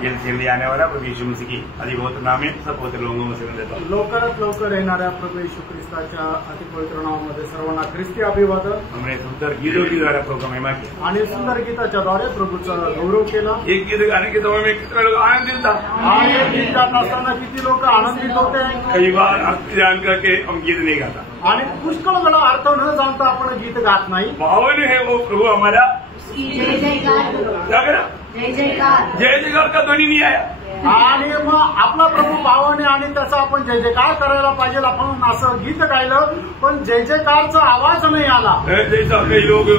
जल्दी आने वाला प्रभु यीशु मसीह की अधिपवित्र नाम में सब पवित्र लोगों में सेवन देता हूँ। लवकरात लवकर येणाऱ्या प्रभू येशू ख्रिस्ताच्या अतिपवित्र नावामध्ये सर्वांना ख्रिस्ती अभिवादन। हमने सुंदर गीतों के द्वारा प्रभु का महिमा किया आणि सुंदर गीताच्या द्वारे प्रभूचा गौरव केला। एक गीत गाने के समय में कितने लोग आनंदित था आणि हे गीत गात असताना किती लोक आनंदित होते। कई बार अर्थ जान करके हम गीत नहीं गाता आणि पुष्कळ वेळा अर्थ न जाणता आपण गीत गात नाही। पावन है वो प्रभु हमारा जय जयकार क्या करा जय जयकार जय जयकार का ध्वनि नहीं आया आणि मग आपला प्रभू पावन आहे आणि त्याचा आपण जय जयकार करायला पाहिजे। आपण असं गीत गायलं पण जय जयकारचा आवाज नाही आला। जैसा कई लोग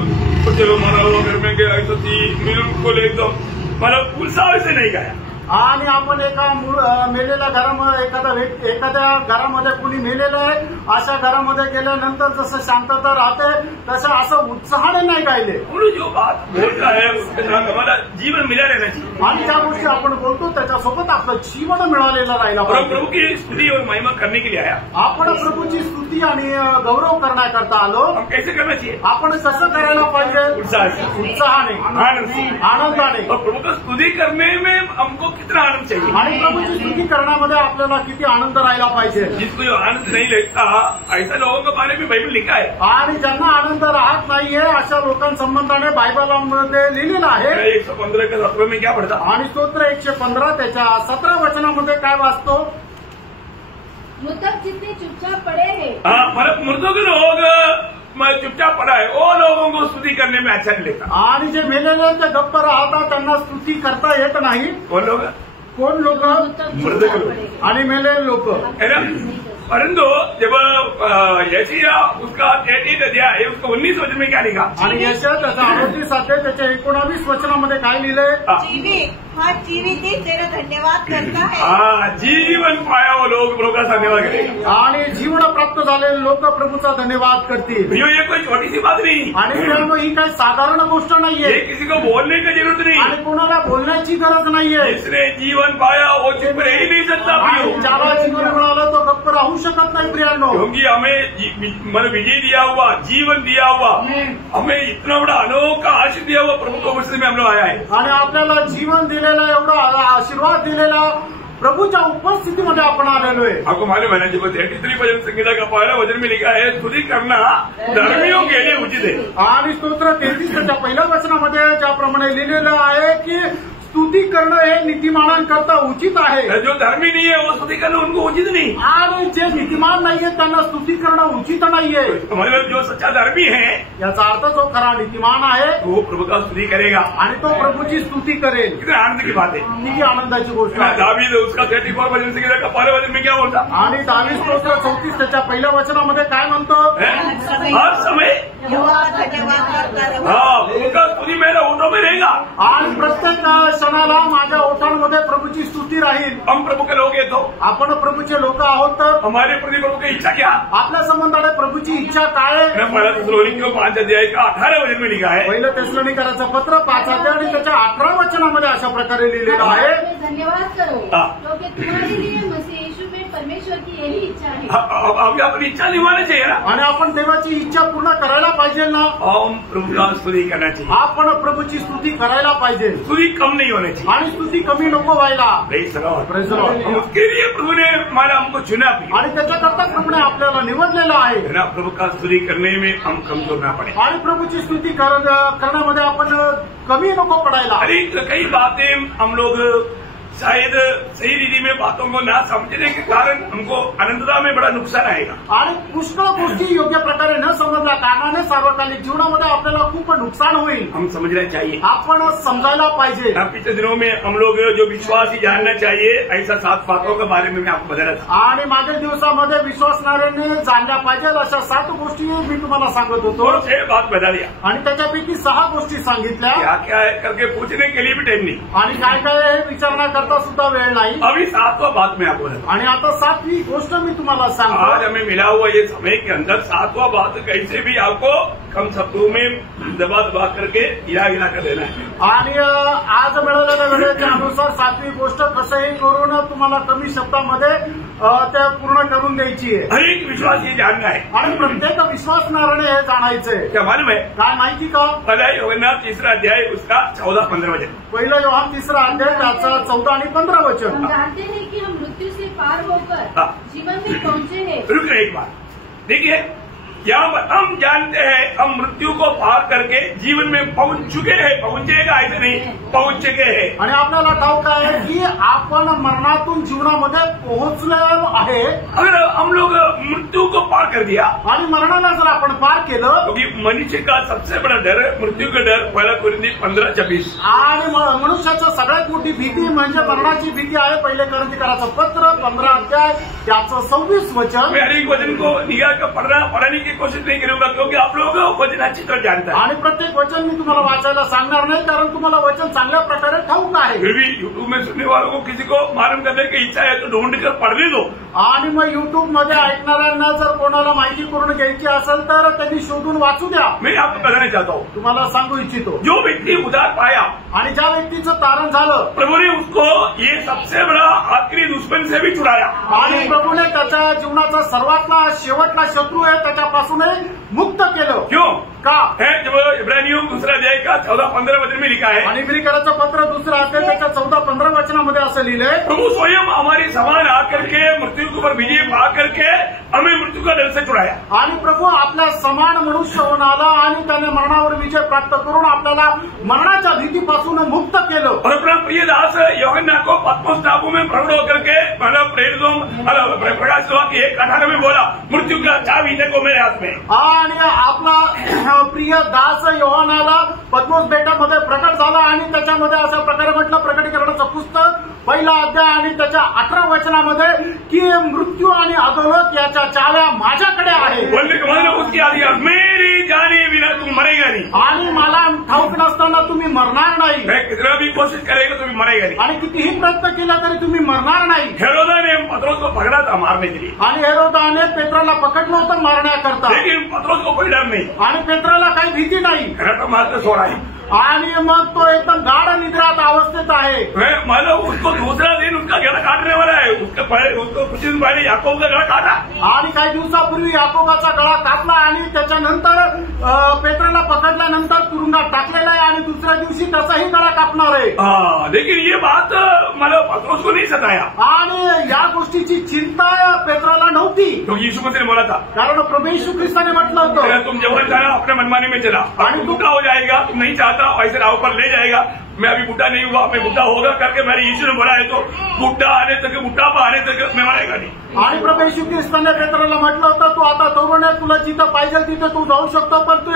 चलो मरा हुआ घर में गया ऐसा मिलन को एकदम मतलब उत्साह से नहीं गाया। आणि आपण एका मेलेल्या घरामध्ये एखाद्या घरामध्ये कुणी मेलेलं आहे अशा घरामध्ये गेल्यानंतर जसं शांतता राहते तसं असं उत्साहाने नाही गायले। जो बात बोलता है उसके साथ हमारा जीवन मिला रहना चाहिए आणि ज्या गोष्टी आपण बोलतो त्याच्यासोबत आपलं जीवन मिळालेलं राहिलं और पाहिजे। प्रभु की स्तुति और महिमा करने के लिए आया। आपण प्रभूची स्तुती आणि गौरव करण्याकरता आलो। हम कैसे करना चाहिए आपण कसं करायला पाहिजे उत्साह से उत्साहाने आनंद से आनंदाने। और प्रभु का स्तुति करने में हमको कितना आनंद चाहिए आणि प्रभूची स्तुती करण्यामध्ये आपल्याला किती आनंद राहिला पाहिजे। जिसको जो आनंद नहीं लगता ऐसा लोगों के बारे में बाइबल लिखा है। आणि ज्यांना आनंद राहत नाहीये अशा लोकांसंबंधाने बायबलामध्ये लिहिलेलं आहे। 115 के 17 में क्या पढ़ता आणि स्तोत्र 115 त्याच्या 17 वचनामध्ये काय वाचतो। मृतक जितने चुपचाप पड़े हैं मतलब मृतक लोग चुपचाप पड़ा है वो लोगों को स्तुति करने में अच्छा नहीं लगता। आणि जे मेलेले ते गप्प राहतात त्यांना स्तुती करता येत नाही। कौन लोग कोण लोक मृतक लोग आणि मेलेले लोक है ना। परंतु जब यशायाह उसका 33 अध्याय है उसका 19 वचन में क्या लिखा आणि यशायाह त्याचा 38 अध्याय त्याच्या 19 वचनामध्ये काय लिहिलंय। जीवित तेरा धन्यवाद करता है। हाँ जीवन पाया वो लोग प्रभु का धन्यवाद करेगा आणि जीवन प्राप्त झालेले लोक प्रभूचा धन्यवाद करतील। ये कोई छोटी सी बात नहीं आणि मित्रांनो ही काही साधारण गोष्ट नाहीये। ये किसी को बोलने की जरूरत नहीं आणि कोणाला बोलण्याची गरज नाहीये। जिसने जीवन पाया वो चुप रह ही नहीं सकता आणि ज्याला जीवन मिळालं तो गप्प राहू शकत नाही प्रियांनो। क्योंकि हमें मन विजय दिया हुआ जीवन दिया हुआ हमें इतना बड़ा अनोखा आशीष दिया हुआ प्रभु को मुझसे में हम लोग आया है। आणि आपल्याला जीवन दिलेला एवढा आशीर्वाद दिलेला प्रभूच्या उपस्थितीमध्ये आपण आलेलो आहे। आपको मालूम है ना जब 33 भजन संहिता का पहला वचन में लिखा है स्तुति करना धर्मियों के लिए उचित है। आणि स्तोत्र 33च्या पहिल्या वचनामध्ये ज्याप्रमाणे लिहिलेलं आहे की स्तुती करणं हे नीतिमानांकरता उचित आहे। जो धर्मी नहीं है वो स्तुति करना उनको उचित नहीं। आणि जे नीतिमान नाहीये त्यांना स्तुती करणं उचित नाहीये। मतलब जो सच्चा धर्मी है याचा अर्थ जो खरा नीतिमान आहे वो प्रभु का स्तुति करेगा आणि तो प्रभूची स्तुती करेल। कितने आनंद की बात है किती आनंदाची गोष्ट आहे। दावीद उसका 34 भजन संहिता का पहले वचन में क्या बोलता आणि दावीद स्तोत्र 34 त्याच्या पहिल्या वचनामध्ये काय म्हणतो हर समय धन्यवाद करता रहो। हाँ प्रभु का स्तुति मेरे ओठों में रहेगा। आणि प्रत्येक क्षणाला माझ्या ओठांमध्ये प्रभूची स्तुती राहील। हम प्रभु के लोग हैं तो आपण प्रभूचे लोक आहोत तर हमारे प्रति प्रभु की इच्छा क्या आपल्या संबंधाने प्रभूची इच्छा काय आहे। पहला थिस्सलुनीकियों 5 अध्याय का 18 वचन में लिखा है। पहिलं थिस्सलुनीकराचं पत्र 5 अध्याय आणि त्याच्या 18 वचनामध्ये अशा प्रकारे लिहिलेलं आहे। धन्यवाद करो क्योंकि तुम्हारे लिए मसीह यीशु में परमेश्वर की यही इच्छा है। अभी अपनी इच्छा निभाना चाहिए ना। आणि आपण देवाची इच्छा पूर्ण करायला पाहिजे ना। हम प्रभु का स्तुति करना चाहिए। आपण प्रभूची स्तुती करायला पाहिजे। स्तुति कम नहीं होनी चाहिए आणि स्तुती कमी नको व्हायला। Praise the Lord. Praise the Lord. उसके लिए प्रभु ने हमको चुना भी आणि त्याच्याकरता प्रभूने आपल्याला निवडलेलं आहे ना। प्रभु का स्तुति करने में हम कमजोर ना पड़े आणि प्रभूची स्तुती करण्यामध्ये आपण कमी नको पडायला। अरे कई बातें हम लोग शायद सही रीति में बातों को ना समझने के कारण हमको अनंतता में बड़ा नुकसान आएगा। आणि पुष्कळ गोष्टी योग्य प्रकारे न समजल्या कारणाने सार्वकालिक जीवनामध्ये आपल्याला खूप नुकसान होईल। हम समझना चाहिए आपण समजायला पाहिजे। पिछले दिनों में हम लोग जो विश्वास ही जानना चाहिए ऐसा 7 बातों के बारे में मैं आपको बता रहा था। आणि मागील दिवसामध्ये विश्वासणाऱ्यांनी जाणल्या पाहिजे अशा 7 गोष्टी मी तुम्हाला सांगत होतो। और 6 बात बता दिया आणि त्याच्यापैकी 6 गोष्टी सांगितल्या। क्या क्या है करके पूछने के लिए भी टाइम नहीं आणि काय काय हे विचारण्याकरता सुद्धा वेळ नाही। अभी 7वां बात मैं आपको बताता हूं। आणि आता 7वी गोष्ट मी तुम्हाला सांगतो। आज हमें मिला हुआ ये समय के अंदर 7वां बात कैसे भी आपको कम शब्दों में दबा दबा करके गिरा कर देना है। आणि आज मिळालेल्या ठरलेल्या वेळेच्या अनुसार 7वी गोष्ट कसंही करून तुम्हाला कमी शब्दामध्ये त्या पूर्ण करून द्यायची आहे. हर एक विश्वास ये जानना है. आणि प्रत्येक विश्वासणाऱ्याने हे जाणायचंय. क्या मालूम है? काय माहिती का? पहला यूहन्ना 3 अध्याय उसका 14-15 वचन. पहिला योहान 3 अध्याय त्याचा 14 आणि 15 वचन. हम जानते हैं कि हम मृत्यु से पार होकर जीवन में पहुंचे हैं. रुक रहे एक बार, देखिए यहाँ पर हम जानते हैं हम मृत्यू को पार करके जीवन में पहुंच चुके हैं. पहुंचेगा ऐसे नहीं, पहुंच चुके हैं. आणि आपल्याला ठाऊक आहे की आपण मरणातून जीवनामध्ये पोहोचलेलो आहे. अगर हम लोग मृत्यू को पार कर दिया, आणि मरणाला जर आपण पार केलं, क्योंकि मनुष्य का सबसे बड़ा डर है मृत्यू का डर. 1 कोरिन्थी 15:26. आणि मनुष्याचं सगळ्यात मोठी भीती म्हणजे मरणाची भीती आहे. 1 कोरिन्थीकराचं पत्र 15 अध्याय त्याचं 26 वचन. मैं हर एक वचन को निगाह का पढ़ने की कोशिश नहीं करूंगा क्योंकि आप लोगों को वचन अच्छी तरह जानता है. आणि प्रत्येक वचन मी तुम्हाला वाचायला सांगणार नाही, कारण तुम्हाला वचन चांगल्या प्रकारे ठाऊक आहे. फिर भी यूट्यूब में सुनने वालों को किसी को मालूम करने की इच्छा है तो ढूंढ कर पढ़ने दो. आणि मग युट्यूब मध्ये ऐकणाऱ्यांना जर कोणाला माहिती करून घ्यायची असेल तर त्यांनी शोधून वाचू द्या. मैं आपको बताना चाहता हूँ, तुम्हाला सांगू इच्छितो, जो व्यक्ति उधार पाया आणि ज्या व्यक्तीचं तारण झालं, प्रभु ने उसको ये सबसे बड़ा आखिरी दुश्मन से भी छुड़ाया. आणि प्रभूने त्याच्या जीवनाचा सर्वातला शेवटला शत्रू आहे त्याच्यापासूनही मुक्त केलं. क्यों? का? है जब इब्रानियों 2 अध्याय का 14-15 वचन में लिखा है, आणि इब्रिकराचं पत्र 2 अध्याय त्याच्या 14-15 वचनामध्ये असं लिहिलंय, प्रभु स्वयं हमारे समान आकर के मृत्यु के ऊपर विजय पा करके हमें मृत्यू का डर से छुड़ाया. आणि प्रभू आपल्या समान मनुष्य होऊन आला आणि त्याने मरणावर विजय प्राप्त करून आपल्याला मरणाच्या भीतीपासून मुक्त केलं. और अपना प्रिय दास यूहन्ना को पत्मोस टापू में प्रकट होकर के प्रकाश हुआ कि 1:18 में बोला, मृत्यू का चाबी देखो मेरे हाथ में. आणि आपला प्रिय दास योहानाला पद्मोस बेटामध्ये प्रकट झाला आणि त्याच्यामध्ये अशा प्रकारे म्हटलं, प्रकटीकरणाचं पुस्तक 1 अध्याय आणि त्याच्या 18 वचनामध्ये की मृत्यू आणि अधोलोक याच्या चाव्या माझ्याकडे आहे. बोलने का मतलब उसकी आदि मेरी जाने बिना तुम मरेगा नहीं. आणि मला ठाऊक नसताना तुम्ही मरणार नाही. मैं कितना भी कोशिश करेगा तुम्हें मरेगा नहीं. आणि कितीही प्रयत्न केला तरी तुम्ही मरणार नाही. हेरोदा ने पत्रोस को पकड़ा था मारने के लिए, आणि हेरोदाने पेत्राला पकडलं होतं मारण्याकरता, लेकिन पत्रोस को कोई डर नहीं. आणि पेत्राला काही भीती नाही. घराटा मारकर सो रहा है. आणि मग तो एकदम गाढ निद्रात अवस्थेत आहे. मतलब उसको दूसरा दिन उसका गला काटने वाला है. उसको कुछ दिन पहले याकूब का गला काटा. आणि काही दिवसापूर्वी याकोबाचा गळा कापला आणि त्याच्यानंतर पेत्राला पकडल्यानंतर तुरुंगात टाकलेला आहे आणि दुसऱ्या दिवशी त्याचाही गळा कापणार आहे. लेकिन ये बात मतलब पत्रोस को नहीं सताया. आणि या गोष्टीची चिंता पेत्राला नव्हती, तो यीशु मसीह ने बोला था, कारण प्रभू येशू ख्रिस्ताने म्हटलं होतं, तुम जवान जाना अपने मनमानी में चला, और बुढ़ा हो जाएगा, तुम नहीं चाहता ऐसे राह पर ले जाएगा. मैं अभी बुढ़ा नहीं हुआ, मैं बुढ़ा होगा करके मेरे यीशु ने बोला है, तो बुढ़ा आने तक, बुढ़ापा आने तक मैं मरेगा नहीं. आणि प्रभू येशू ख्रिस्ताने पेत्राला म्हटलं होतं, तू आता तरुण आहे, तुला जिथं पाहिजे तिथे तू जाऊ शकतो, पण तू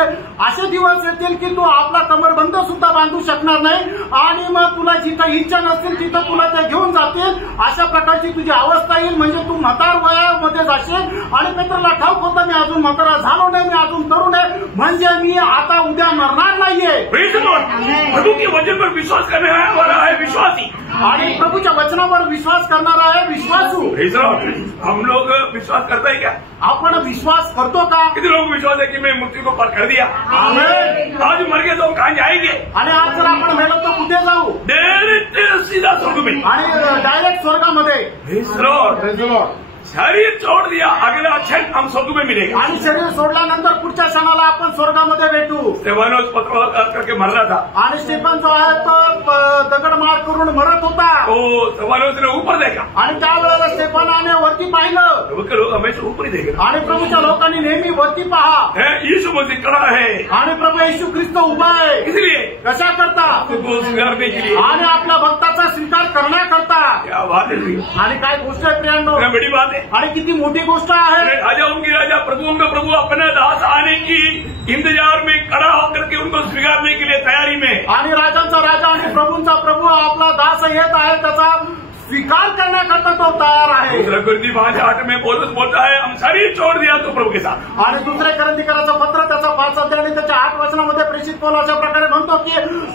असे दिवस येतील की तू आपला कमरबंद सुद्धा बांधू शकणार नाही आणि मग तुला जिथं इच्छा नसतील तिथं तुला ते घेऊन जातील. अशा प्रकारची तुझी अवस्था येईल, म्हणजे तू म्हातार वयामध्ये जाशील. आणि पेत्राला ठाऊक होतं, मी अजून म्हातारा झालो नाही, मी अजून तरुण आहे, म्हणजे मी आता उद्या मरणार नाहीये. प्रभु के वचन पर विश्वास करने वाला है विश्वासी, आणि प्रभूच्या वचनावर विश्वास करणारा आहे विश्वासू. हम लोग विश्वास करते हैं क्या? आपण विश्वास करतो का? कितने लोग विश्वास है कि मैं मृत्यू को पार कर दिया, आमेन. आज मर गए तो कहाँ जाएंगे? आणि आज जर आपण मेलो तर कुठे जाऊ? डायरेक्ट सीधा स्वर्ग में. आणि डायरेक्ट स्वर्गामध्ये. शरीर छोड़ दिया, अगला क्षण हम स्वर्ग में मिलेगा. आणि शरीर सोडल्यानंतर पुढच्या क्षणाला आपण स्वर्गामध्ये भेटू. स्टेफानोस पत्र करके मर रहा था, आणि स्टेफन जो आहे तो दगडमार करून मरत होता. तो स्टेफानोस ने ऊपर देखा, आणि त्यावेळेला स्टेफानाने वरती पाहिलं. प्रभु के लोग हमेशा ऊपर ही देखेगा. आणि प्रभूच्या लोकांनी नेहमी वरती पहा. यीशु मसीह खड़ा है, आणि प्रभू येशू ख्रिस्त उभा आहे. इसलिए कशा करता? तुमको स्वीकारने के लिए, आणि आपल्या भक्ताचा स्वीकार करण्याकरता. क्या बात है. आणि काय गोष्ट आहे प्रियांनो, बड़ी बात है. आणि किती मोठी गोष्ट आहे. राजाओं की राजा, प्रभुओं का प्रभु अपना दास आने की इंतजार में खड़ा होकर के उनको स्वीकारने के लिए तैयारी में. आणि राजांचा राजा आणि प्रभूंचा प्रभू आपला दास येत आहे, त्याचा स्वीकार करण्याकरता तो तयार आहे. 2 कोरिन्थी 5:8 में पौलुस बोलता है, हम शरीर छोड़ दिया तो प्रभु के साथ. आणि 2 कोरिन्थीकराचं पत्र त्याचा 5 अध्याय आणि त्याच्या 8 वचनामध्ये प्रेषित पौल अशा प्रकारे म्हणतो की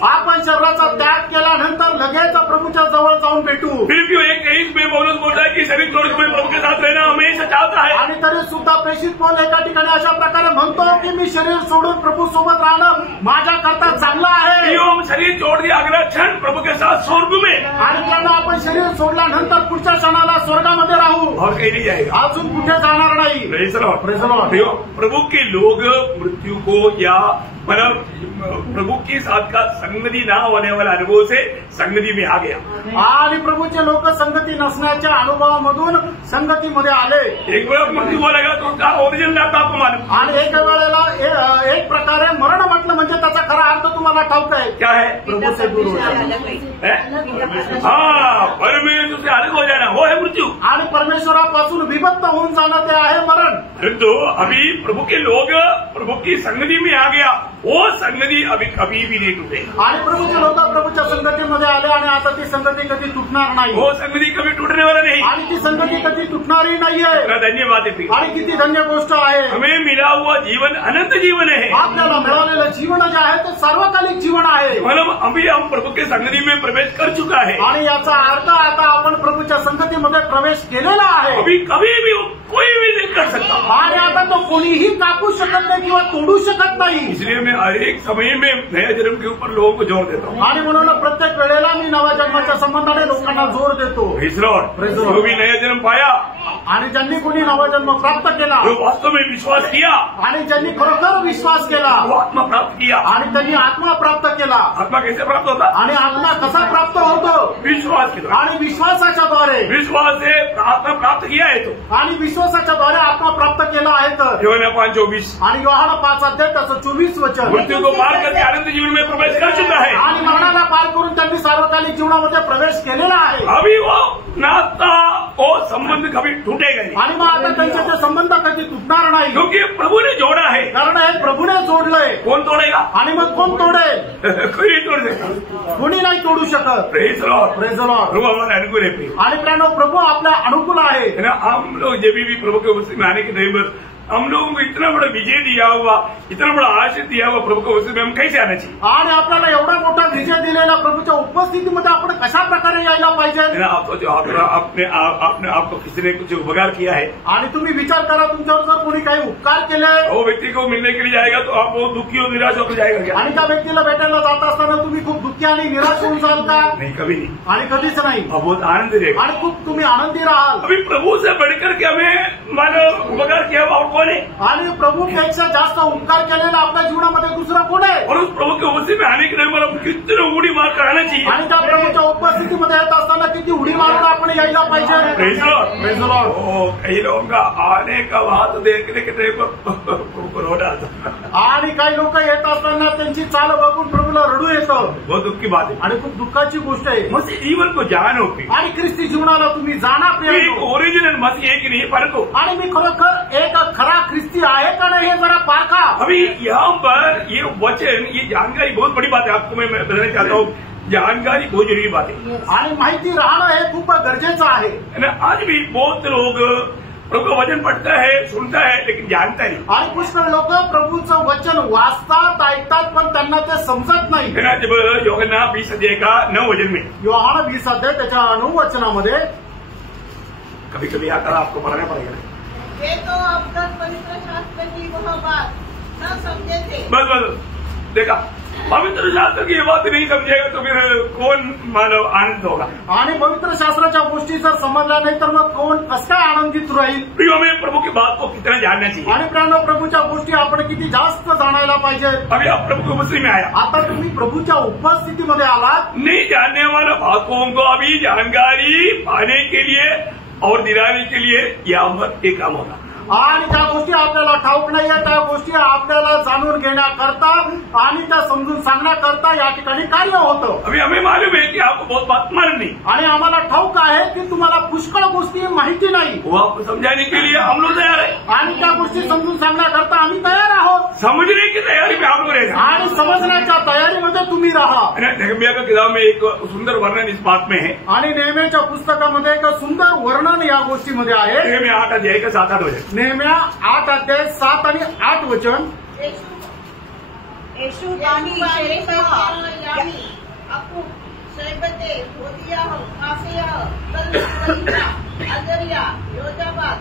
आपण शरीराचा त्याग केल्यानंतर लगेच प्रभूच्या जवळ जाऊन भेटू. फिलिपियों 1:23 में पौलुस बोलता है कि शरीर छोड़ के प्रभु के साथ रहना हमेशा चाहता है. आणि तरी सुद्धा प्रेषित पौल एका ठिकाणी अशा प्रकारे म्हणतो की मी शरीर सोडून प्रभु सोबत राहणं माझ्याकरता चांगलं आहे. हम शरीर छोड़ दिया, अगला क्षण प्रभु के साथ सो सोडल्यानंतर पुढच्या क्षणाला स्वर्गामध्ये राहू, और कहीं नहीं जाएगा। अजून कुठे जाणार नाही। Praise the Lord. Praise the Lord. प्रभु के लोग मृत्यु को या मतलब प्रभु के साथ का संगति ना होने वाला अनुभव से संगति में आ गया। आणि प्रभूचे लोक संगती नसण्याच्या अनुभवामधून संगतीमध्ये आले। एक बार मृत्यु बोलेगा तो उसका ओरिजिनल अर्थ आपको मालूम। आणि एक वेळेला एक प्रकारे मरण म्हटलं म्हणजे त्याचा खरा अर्थ तुम्हाला ठाऊक आहे, क्या है? प्रभू से दूर हो जाना। हाँ, परमेश्वर से अलग हो जाना, वो है मृत्यु। आणि परमेश्वरापासून विभक्त होऊन जाणं ते आहे मरण। परंतु अभी प्रभु के लोग प्रभु की संगति में आ गया, वो संगति अभी कभी भी नहीं टूटेगी। आणि प्रभूचे लोक प्रभूच्या संगतीमध्ये आले आणि आता ती संगती कधी तुटणार नाही, वो संगति कभी टूटने वाला नहीं। आणि ती संगती कधी तुटणारही नाहीये। धन्यवाद है। आणि किती धन्य गोष्ट आहे, हमें मिला हुआ जीवन अनंत जीवन है। आपल्याला मिळालेलं जीवन जे आहे ते सार्वकालिक जीवन आहे। मतलब अभी हम प्रभु के संगति में प्रवेश कर चुका है। आणि याचा अर्थ आता आपण प्रभूच्या संगतीमध्ये प्रवेश केलेला आहे। अभी कभी भी कोई भी नहीं कर सकता, आणि आता तो कोणीही कापू शकत नाही किंवा तोडू शकत नाही। इसलिए मैं हर एक समय में नया जन्म के ऊपर लोगों को जोर देता हूँ। आणि म्हणून प्रत्येक वेळेला मी नव्या जन्माच्या संबंधाने लोकांना जोर देतो। Praise the Lord. Praise the Lord. जो भी नया जन्म पाया, आणि ज्यांनी कोणी नवा जन्म प्राप्त केला, जो वास्तव में विश्वास किया, आणि ज्यांनी खरोखर विश्वास केला, वो आत्मा प्राप्त किया। आणि त्यांनी आत्मा प्राप्त केला। आत्मा कैसे प्राप्त होता? आणि आत्मा कसा प्राप्त होतो? विश्वास के द्वारा। आणि विश्वासाच्या द्वारे। विश्वास से आत्मा प्राप्त किया है तो। आणि विश्वासाच्या द्वारे आत्मा प्राप्त केला आहे तर। यूहन्ना 5:24। आणि योहाना 5 अध्याय त्याचं 24 वचन। मृत्यु को पार करके अनंत जीवन में प्रवेश कर चुका है। आणि मरणाला पार करून त्यांनी सार्वकालिक जीवनामध्ये प्रवेश केलेला आहे। अभी वो नाता वो संबंध कभी टूटेगा नहीं, आणि मग आता त्यांचे ते संबंध कधी तुटणार नाही, क्योंकि प्रभु ने जोड़ा है। कारण हे प्रभूने जोडलंय। कौन तोड़ेगा? आणि मग कोण तोडेल? कोई नहीं तोड़ सकता। कोणी नाही तोडू शकत। Praise the Lord. Praise the Lord. प्रभु हमारे अनुकूल है। आणि प्रियानो, प्रभू आपल्या अनुकूल आहे। है ना, हम लोग जब भी प्रभु के उपस्थिति में आने के टाइम पर हम लोगों को इतना बड़ा विजय दिया हुआ, इतना बड़ा आशीष दिया हुआ प्रभु के उपस्थिति में हम कैसे आना चाहिए? आणि आपल्याला एवढा मोठा विजय दिलेला प्रभूच्या उपस्थितीमध्ये आपण कशा प्रकारे यायला पाहिजे? है ना, आपको जो अपने आपको किसी ने कुछ उपकार किया है, आणि तुम्ही विचार करा, तुमच्यावर जर कोणी काही उपकार केले, वो व्यक्ति को मिलने के लिए जाएगा तो आप बहुत दुखी और निराश होकर जाएगा क्या? आणि त्या व्यक्तीला भेटायला जात असताना तुम्ही खूप दुःखी आणि निराश होऊन जाल का? नहीं, कभी नहीं। आणि कधीच नाही। आप बहुत आनंद रहेगा। आणि खूप तुम्ही आनंदी राहाल। अभी प्रभु से बढ़कर के हमें मानो उपकार किया हुआ और कौन है? आणि प्रभूपेक्षा जास्त उपकार केलेला आपल्या जीवनामध्ये दुसरा कोण आहे? और उस प्रभु के उपस्थिति में आने के टाइम पर हम कितने उड़ी मार कर आना चाहिए। आणि त्या प्रभूच्या उपस्थितीमध्ये येत असताना किती उडी मारून आपण यायला पाहिजे। Praise the Lord. Praise the Lord. कई लोगों का आने का बात देखने के टाइम पर रोना आता। आणि काही लोक येत असताना त्यांची चाल बघून प्रभूला रडू येतं। बहुत दुख की बात है। आणि खूप दुःखाची गोष्ट आहे। मसीह जीवन को जानो की, आणि ख्रिस्ती जीवनाला तुम्ही जाना एक प्रिय। ओरिजिनल मसीह एक नहीं परंतु आणि मी खरोखर एक खरा ख्रिस्ती आहे का नाही हे जरा पारखा। अभी यहाँ पर ये वचन, ये जानकारी बहुत बड़ी बात है। आपको मैं बताना चाहता हूँ, जानकारी बहुत जरूरी बात है। आणि माहिती राहणं हे खूप गरजेचं आहे। है ना, आज भी बहुत लोग प्रभु का वचन पढ़ता है, सुनता है, लेकिन जानता नहीं। आणि पुष्कळ लोक प्रभूचं वचन वाचतात, ऐकतात, पण त्यांना ते समजत नाही। है ना, जब यूहन्ना 20 अध्याय का 9 वचन में, योहाना 20 अध्याय त्याच्या 9 वचनामध्ये, कभी कभी आकर आपको पढ़ना पड़ेगा। वे तो अब तक पवित्र शास्त्र की वह बात न समझे थे। बस देखा, पवित्र शास्त्र की ये बात नहीं समझेगा तो फिर कौन मानव आनंद होगा? आणि पवित्र शास्त्राच्या गोष्टी जर समजल्या नाही तर मग कोण कसं काय आनंदित राहील? प्रियो, हमें प्रभु की बात को कितना जानना चाहिए। आणि प्रियानो, प्रभूच्या गोष्टी आपण किती जास्त जाणायला पाहिजे। अभी आप प्रभु की उपस्थिति में आया, आता तुम्ही प्रभूच्या उपस्थितीमध्ये आलात। नहीं जानने वाले बातों को अभी जानकारी पाने के लिए और दिलाने के लिए यहाँ पर एक काम होगा। आणि त्या गोष्टी आपल्याला ठाऊक नाहीये, त्या गोष्टी आपल्याला जाणून घेण्याकरता आणि त्या समजून सांगण्याकरता या ठिकाणी कार्य होतं। अभी हमें मालूम है कि आपको बहुत बात मालूम नहीं, आणि आम्हाला ठाऊक आहे की तुम्हाला पुष्कळ गोष्टी माहिती नाही। वो आपको समझाने के लिए हम लोग तैयार है। आणि त्या गोष्टी समजून सांगण्याकरता आम्ही तयार आहोत। समझने की तैयारी में आप लोग रहेगा आणि समजण्याच्या तयारीमध्ये तुम्ही राहा। नेहमिया का किताब में एक सुंदर वर्णन इस बात में है। आणि नेहमीच्या पुस्तकामध्ये एक सुंदर वर्णन या गोष्टीमध्ये आहे। नेहमिया 8 अध्याय का 7-8 वचन। नेहम्या 8 अध्याय 7 आणि 8 वचन। येशू दानी यामी अकूब शैबते होदियाह कासियाह तलमरिया अजरिया योजाबाद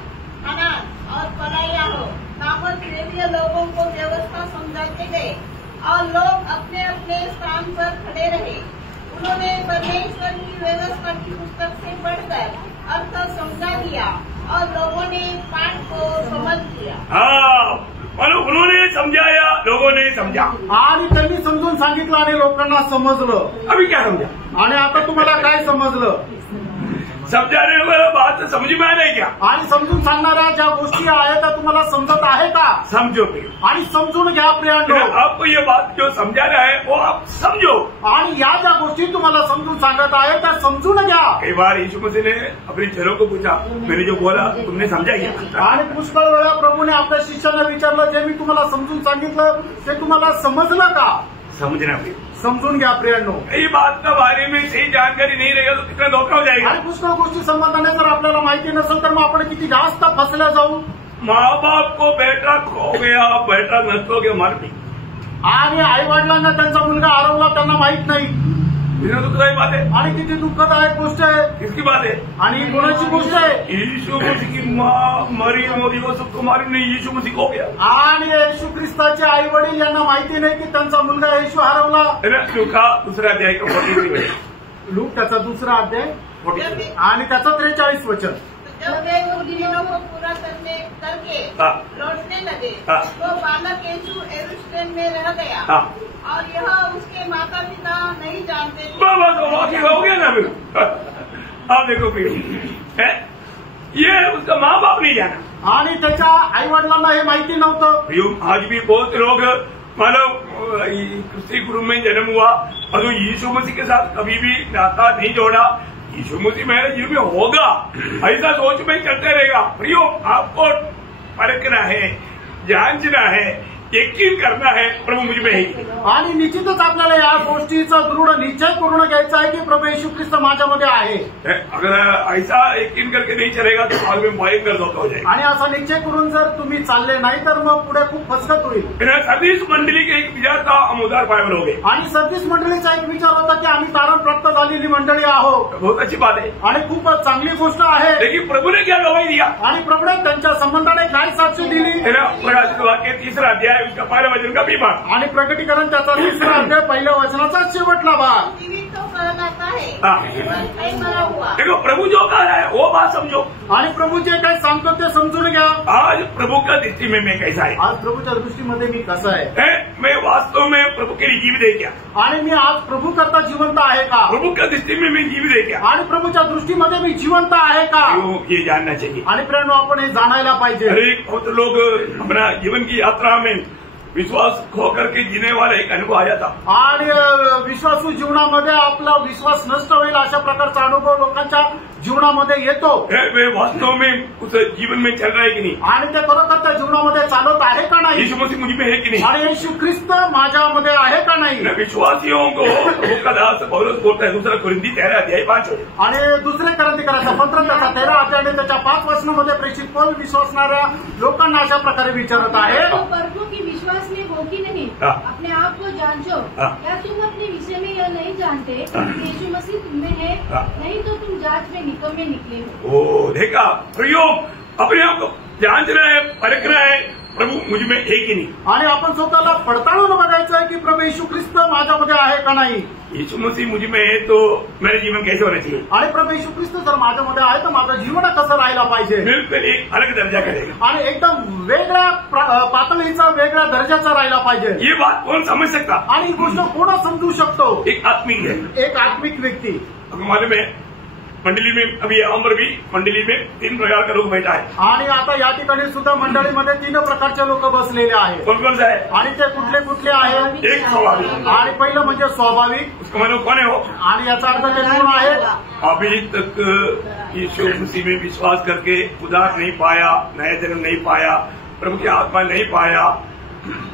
हनान और पलायाह नामक लेवीय लोगों को व्यवस्था समझाते गए और लोग अपने अपने स्थान पर खड़े रहे। उन्होंने परमेश्वर की व्यवस्था की पुस्तक से पढ़कर अर्थ समझा दिया और लोगों ने पाठ को समझ लिया। हाँ, उन्होंने समझाया, लोगों ने समझा आणि त्यांनी समजून सांगितलं आणि लोकांना समजलं। अभी क्या समझा? आणि आता तुम्हाला काय समजलं? समझाने वाला बात समझ में आ रही क्या? आणि समजून सांगणाऱ्या ज्या गोष्टी आहेत त्या तुम्हाला समजत आहे का? समझो प्रिय, आणि समजून घ्या प्रियांनो। आपको ये बात जो समझा रहा है वो आप समझो। आणि या ज्या गोष्टी तुम्हाला समजून सांगत आहे त्या समजून घ्या। कई बार यीशु मसीह ने अपने चेलों को पूछा, मैंने जो बोला तुमने समझा क्या? आणि पुष्कळ वेळा प्रभूने आपल्या शिष्यांना विचारलं, जे मी तुम्हाला समजून सांगितलं ते तुम्हाला समजलं का? समझना प्रिय, समजून घ्या प्रियांनो। कई बात का बारे में सही जानकारी नहीं रहेगा तो कितना धोखा हो जाएगा। आणि पुष्कळ गोष्टी संबंधाने जर आपल्याला माहिती नसेल तर मग आपण किती जास्त फसल्या जाऊ। माँ बाप को बेटा खो गया, बेटा नष्ट हो गया, मर भी। आणि आई वडिलांना त्यांचा मुलगा हरवला त्यांना माहित नाही। बिना दुखदायी बात है। आणि किती दुःखदायक गोष्ट आहे। किसकी बात है? आणि कोणाची गोष्ट आहे? यीशु मसीह की माँ मरियम और यूसुफ कुमारी ने यीशु मसीह खो गया। आणि येशू ख्रिस्ताचे आई वडील यांना माहिती नाही की त्यांचा मुलगा येशू हरवला। लूका दूसरा अध्याय का 43 लूक त्याचा दुसरा अध्याय 43 आणि त्याचा 43 वचन। जब वे उन दिनों को पूरा करके लौटने लगे तो बालक यीशु यरूशलेम में रह गया और यह उसके माता पिता नहीं जानते थे। बस हो गया ना फिर। आप देखो फिर ये उसका माँ बाप नहीं जाना आणि त्याच्या आई वडिलांना हे माहिती नव्हतं। आज भी बहुत लोग मानो क्रिस्ती कुटुंब में जन्म हुआ और यीशु मसीह के साथ कभी भी नाता नहीं जोड़ा। यीशु मसीह मेरे जीवन में होगा ऐसा सोच में चलते रहेगा। प्रियो, आपको परखना है, जांचना है, यकीन करना है प्रभु मुझ में है। आणि निश्चितच आपल्याला या गोष्टीचा दृढ निश्चय करून घ्यायचा आहे की प्रभू येशू ख्रिस्त माझ्यामध्ये आहे। अगर ऐसा यकीन करके नहीं चलेगा तो बाद में भयंकर धोखा हो जाएगा। आणि असा निश्चय करून जर तुम्ही चालले नाही तर मग पुढे खूप फसगत होईल। सर्विस मंडली के एक विचार था, हम उद्धार पावन हो गए। आणि सर्विस मंडळीचा एक विचार होता की आम्ही तारण प्राप्त झालेली मंडळी आहोत। बहुत अच्छी बात है आणि खूप चांगली गोष्ट आहे। लेकिन प्रभु ने क्या गवाही दिया? आणि प्रभूने त्यांच्या संबंधाने काय साक्ष दिली? प्रकाशित वाक्य 3 अध्याय उसका 5 वचन का भी भाग आणि प्रकटीकरण त्याचा 3 अध्याय 1 वचनाचा शेवटला भाग। जीवित तो कहलाता है हाँ। नहीं मरा हुआ। देखो प्रभु जो कह रहा है वो बात समझो। आणि प्रभू जे काय सांगतो ते समजून घ्या। आज प्रभु का दृष्टि में मैं कैसा है? आज प्रभूच्या दृष्टीमध्ये मी कसा आहे? मैं वास्तव में प्रभु के लिए जीवित है क्या? आणि मी आज प्रभु करता जिवंत आहे का? प्रभु का दृष्टि में मैं जीवित है क्या? आणि प्रभूच्या दृष्टीमध्ये मी जिवंत आहे का? ये जानना चाहिए। आणि प्रेरणा आपण हे जाणायला पाहिजे। बहुत लोग अपना जीवन की यात्रा में विश्वास खो करके जीने वाला एक अनुभव आया था। आणि विश्वासू जीवनामध्ये आपला विश्वास नष्ट होईल अशा प्रकारचा अनुभव लोकांच्या जीवनामध्ये येतो। वे वास्तव में उस जीवन में चल रहा है कि नहीं? आणि ते खरोखर त्या जीवनामध्ये चालत आहे का नाही? यीशु मसीह मुझ में है कि नहीं? आणि येशू ख्रिस्त माझ्यामध्ये आहे का नाही? विश्वासियों को प्रभु का दास पौलुस बोलता है 2 कोरिन्थी 13 अध्याय 5 आणि दुसरे कोरिन्थीकराचा पत्र त्याचा 13 अध्याय आणि त्याच्या 5 वचनामध्ये प्रेषित पौल विश्वासणाऱ्या लोकांना अशा प्रकारे विचारत आहे, परंतु की विश्वास में हो कि नहीं, अपने आप को जांचो। क्या तुम अपने विषय में यह नहीं जानते कि यीशु मसीह तुम में है? नहीं तो तुम जांच में निकम्मे निकले हो। ओ देखा प्रयोग, अपने आप को जांचना है, परखना है प्रभु मुझ में है कि नहीं। आणि आपण स्वतःला पडताळून बघायचं आहे की प्रभू येशू ख्रिस्त माझ्यामध्ये आहे का नाही। यीशु मसीह मुझ में है तो मेरा जीवन कैसे होना चाहिए? आणि प्रभू येशू ख्रिस्त जर माझ्यामध्ये आहे तर माझं जीवन कसं राहायला पाहिजे? बिल्कुल एक अलग दर्जा करेगा आणि एकदम वेगळ्या पातळीचा वेगळ्या दर्जाचा राहायला पाहिजे। ये बात कौन समझ सकता? आणि ही गोष्ट कोण समजू शकतो? एक आत्मिक है, एक आत्मिक व्यक्ती। मालूम है मंडली में अभी अमर भी मंडली में 3 प्रकार का लोग बैठा है। आणि आता या ठिकाणी सुद्धा मंडळीमध्ये 3 प्रकारचे लोक बसलेले आहेत। कौन कौन सा है? आणि ते कुठले कुठले आहेत? एक स्वाभाविक। आणि पहिलं म्हणजे स्वाभाविक। उसका मतलब कौन है वो? आणि याचा अर्थ ते कोण आहेत? अभी तक यीशु मसीह में विश्वास करके उद्धार नहीं पाया, नया जन्म नहीं पाया, प्रभु की आत्मा नहीं पाया,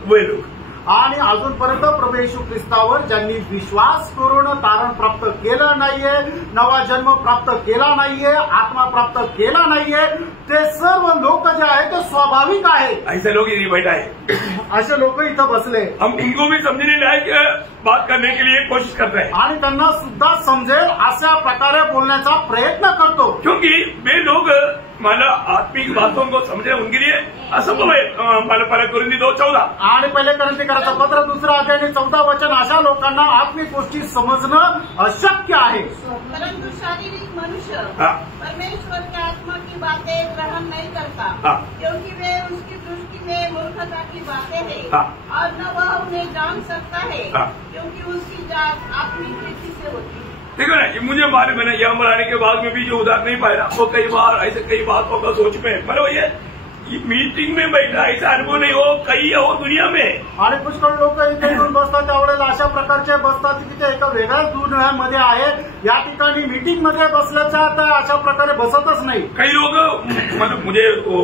वे लोग। आणि अजूनपर्यंत प्रभू येशू ख्रिस्तावर ज्यांनी विश्वास करून तारण प्राप्त केलं नाहीये, नवा जन्म प्राप्त केला नाहीये, आत्मा प्राप्त केला नाहीये, ते सर्व लोक जे आहेत ते स्वाभाविक आहेत। ऐसे लोग इधर बैठा है, असे लोक इथं बसले। हम उनको भी समझने लायक बात करने के लिए कोशिश करते हैं आणि त्यांना सुद्धा समजेल अशा प्रकारे बोलण्याचा प्रयत्न करतो। क्योंकि वे लोग मला आत्मिक बातों को समझना उनके लिए असंभव है। मला परत करून दी 2:14 आणि पहिले कोरिन्थीकराचं पत्र 2 अध्याय आणि 14 वचन अशा लोकांना आत्मिक गोष्टी समजणं अशक्य आहे। परंतु शारीरिक मनुष्य हाँ। परमेश्वर की आत्मा की बातें ग्रहण नहीं करता, हाँ। क्योंकि वे उसकी दृष्टि में मूर्खता की बातें हैं, हाँ। और न वह उन्हें जान सकता है, हाँ। क्योंकि उसकी जांच आत्मिक रीति से होती है। देखो ना, ये मुझे मालूम है ना, यहाँ पर आने के बाद में भी जो उधार नहीं पाया वो कई बार ऐसे कई बातों का सोच में मतलब ये मीटिंग में बैठा ऐसा अनुभव नाही हो काही हो दुनिया में। आणि पुष्कळ लोक इथे येऊन बसतात त्यावेळेला अशा प्रकारचे बसतात की ते एका वेगळ्याच दुनियामध्ये आहे। या ठिकाणी मीटिंग मध्ये बसल्याच्या तर अशा प्रकारे बसतच नाही। कई लोग मतलब मुझे वो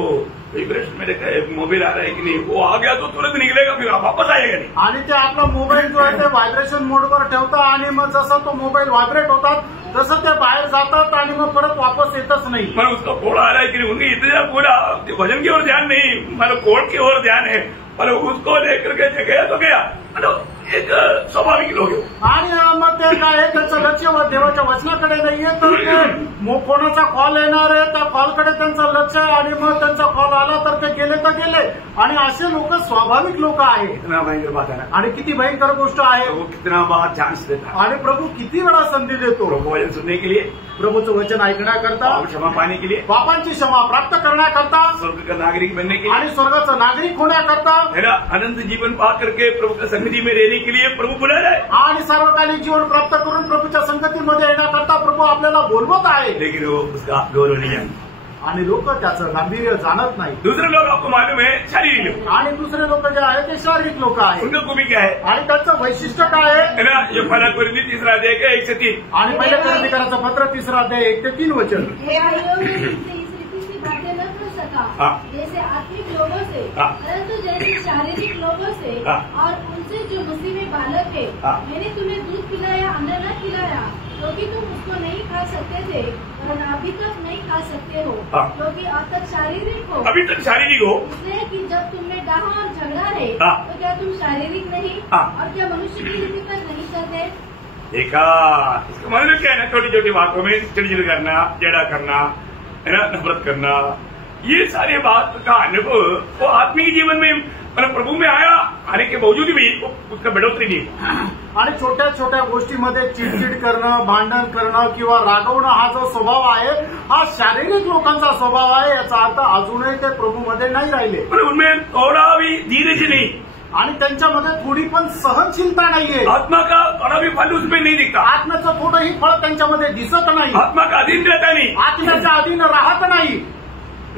वाइब्रेशन मेरे मोबाइल आ रहा है कि नहीं, वो आ गया तो तुरंत निकलेगा फिर वापस आएगा नहीं। आणि ते आपला मोबाईल जो आहे ते व्हायब्रेशन मोडवर ठेवतात आणि मग जसं तो मोबाईल व्हायब्रेट होतात तसं ते बाहेर जातात आणि मग परत वापस येतच नाही। पर उसका कोड आ रहा है कि नहीं, उनकी इतना पूरा वजन की ओर ध्यान नहीं, मतलब कोड की ओर ध्यान है, पर उसको लेकर के गया तो गया, मतलब एक स्वाभाविक लोग है। आणि मग ते काय आहे त्याचं लक्ष देवाच्या वचनाकडे नाहीये, तर ते कोणाचा कॉल येणार आहे त्या कॉलकडे त्यांचं लक्ष आहे आणि मग त्यांचा कॉल आला तर ते गेले तर गेले। आणि असे लोक स्वाभाविक लोक आहेत। कितना भयंकर बात है ना, आणि किती भयंकर गोष्ट आहे। वो कितना बार चांस देता है आणि प्रभू किती वेळा संधी देतो प्रभु वचन सुनने के लिए, प्रभूचं वचन ऐकण्याकरता, पाप क्षमा पाने के लिए, पापांची क्षमा प्राप्त करण्याकरता स्वर्ग का नागरिक बनने के लिए, आणि स्वर्गाचं नागरिक होण्याकरता, है ना, अनंत जीवन पा करके प्रभु की संगति में रहने के लिए प्रभु बुला रहा है। आणि सार्वकालिक जीवन प्राप्त करून प्रभूच्या संगतीमध्ये येण्याकरता प्रभू आपल्याला बोलवत आहे। लेकिन वो उसका गौरव नहीं जानते। आणि लोक त्याचं गांभीर्य जाणत नाही। दूसरे लोग आपको मालूम है शारीरिक लोग, आणि दुसरे लोक जे आहेत ते शारीरिक लोक आहेत। उनका खूबी क्या है आणि त्याचं वैशिष्ट्य काय आहे? है ना, जो फला कोरिन्थी 3 अध्याय का 1 से 3, आणि पहिले कोरिन्थीकराचं पत्र 3 अध्याय 1 ते 3 वचन। हे भाइयों ने तुमसे इस रीति से बातें न कर सका हाँ। जैसे आत्मिक लोगों से, हाँ। परंतु जैसे शारीरिक लोगों से, हाँ। और उनसे जो मसीह में बालक है। हाँ। मैंने तुम्हें दूध पिलाया, अन्न न खिलाया, क्योंकि तुम उसको नहीं खा सकते थे और अभी तक नहीं खा सकते हो, हाँ। क्योंकि अब तक शारीरिक हो। अभी तक शारीरिक हो, इसलिए कि जब तुम में डाह और झगड़ा है, हाँ। तो क्या तुम शारीरिक नहीं, हाँ। और क्या मनुष्य की रीति पर नहीं करते? देखा, इसका मतलब क्या है ना, छोटी छोटी बातों में चिड़चिड़ करना, जेड़ा करना, है ना, नफरत करना, ये सारी बात का अनुभव वो आत्मिक जीवन में मतलब प्रभु में आने के बावजूद भी उसका बढ़ोतरी नहीं। आणि छोट्या छोट्या गोष्टीमध्ये चिडचिड करणं, भांडण करणं किंवा रागवणं हा जो स्वभाव आहे हा शारीरिक लोकांचा स्वभाव आहे। याचा अर्थ अजूनही ते प्रभूमध्ये नाही राहिले। पर उनमें थोड़ा भी धीरज नहीं, आणि त्यांच्यामध्ये थोडी पण सहनशीलता नाहीये। आत्मा का थोड़ा भी फल उसमें नहीं दिखता, आत्म्याचं थोडंही फळ त्यांच्यामध्ये दिसत नाही, आत्मा का अधीन रहता नहीं, आत्म्याच्या अधीन राहत नाही।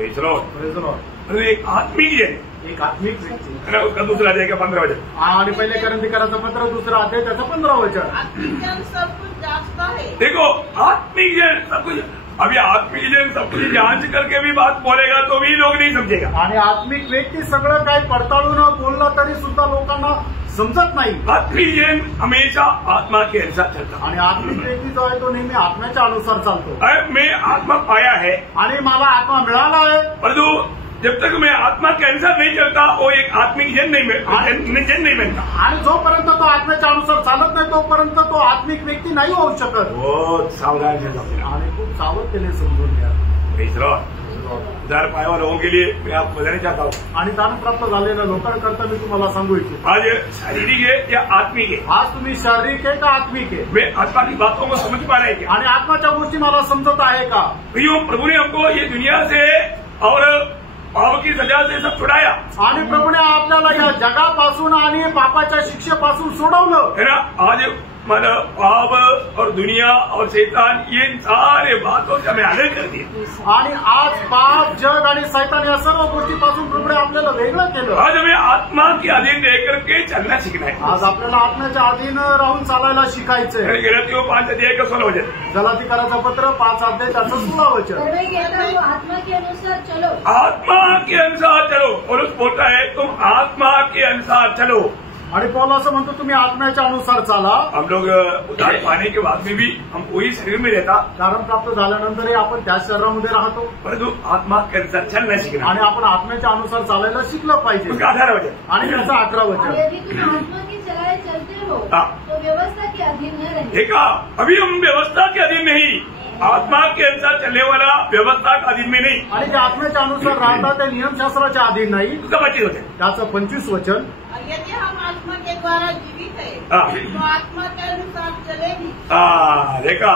एक आत्मिक है, एक आत्मिक व्यक्ती है ना, उसका दूसरा अध्याय का 15 वचन। आणि पहिले कोरिन्थीकराचं पत्र 2 अध्याय त्याचं 15 वचन। आत्मिक जन सब कुछ जांचता है। देखो, आत्मिक जन सब कुछ, अभी आत्मिक जन सब कुछ जांच करके भी बात बोलेगा तो भी लोग नहीं समझेगा। आणि आत्मिक व्यक्ती सगळं काही पडताळून बोलला तरी सुद्धा लोकांना समजत नाही। आत्मिक जन हमेशा आत्मा के अनुसार चलता, आणि आत्मिक व्यक्ती जो आहे तो नेहमी आत्म्याच्या अनुसार चालतो। मैं आत्मा पाया है, आणि मला आत्मा मिळाला आहे, परंतु जब तक मैं आत्मा के अनुसार नहीं चलता वो एक आत्मिक जन नहीं बनता। आणि जोपर्यंत तो आत्म्याच्या अनुसार चालत नाही तोपर्यंत तो आत्मिक व्यक्ती नाही होऊ शकत। बहुत सावधान रहना, आणि खूप सावधतेने समजून घ्या। उधार पाया हुआ लोगों के लिए मैं आपको बताना चाहता हूँ, आणि दान प्राप्त झालेल्या लोकांकरता मी तुम्हाला सांगू इच्छितो, आज शारीरिक है या आत्मिक है, आज तुम्ही शारीरिक आहे का आत्मिक आहे? वे आत्मा की बातों को समझ पा रहे हैं क्या? आणि आत्माच्या गोष्टी मला समजत आहे का? प्रभु ने हमको ये दुनिया से और पाप की सजा से सब छुड़ाया, आणि प्रभूने आपल्याला या जगापासून आणि पापाच्या शिक्षेपासून सोडवलं, है ना। आज मतलब पाप और दुनिया और शैतान ये सारे बातों से हमें अलग कर दिया। आणि आज पाप, जग आणि शैतान या सर्व गोष्टीपासून प्रभूने आपल्याला वेगळं केलं। आज हमें आत्मा के अधीन रह करके चलना सीखना है। आज आपल्याला आत्म्याच्या अधीन राहून चालायला शिकायचंय। गलतियों 5 अध्याय का 16 वचन, गलातीकराचं पत्र 5 अध्याय त्याचं 16 वचन। और मैं कहता हूँ आत्मा के अनुसार चलो। आत्मा के अनुसार चलो, और बोलता है तुम आत्मा के अनुसार चलो। आणि पौल असं म्हणतो तुम्ही आत्म्याच्या अनुसार चाला। हम लोग उद्धार पाने के बाद में भी हम वही शरीर में रहता, कारण प्राप्त झाल्यानंतरही आपण त्याच शरीरामध्ये राहतो, परंतु आत्मा के अनुसार चलना सीखना। आणि आपण आत्म्याच्या अनुसार चालायला शिकलं पाहिजे। उसका 18 वचन, आणि त्याचं 11 और वचन। यदि तुम आत्मा की चलाए चलते हो हाँ। तो व्यवस्था के अधीन न रहे। देखा, अभी हम व्यवस्था के अधीन नहीं, आत्मा के अनुसार चलने वाला व्यवस्था का अधीन में नहीं। आणि जे आत्म्याच्या अनुसार राहतात ते नियमशास्त्राच्या अधीन नाही। उसका 25 होते त्याचं 25 वचन, यदि हम आत्मा के द्वारा जीवित है तो आत्मा के अनुसार चलेगी। देखा,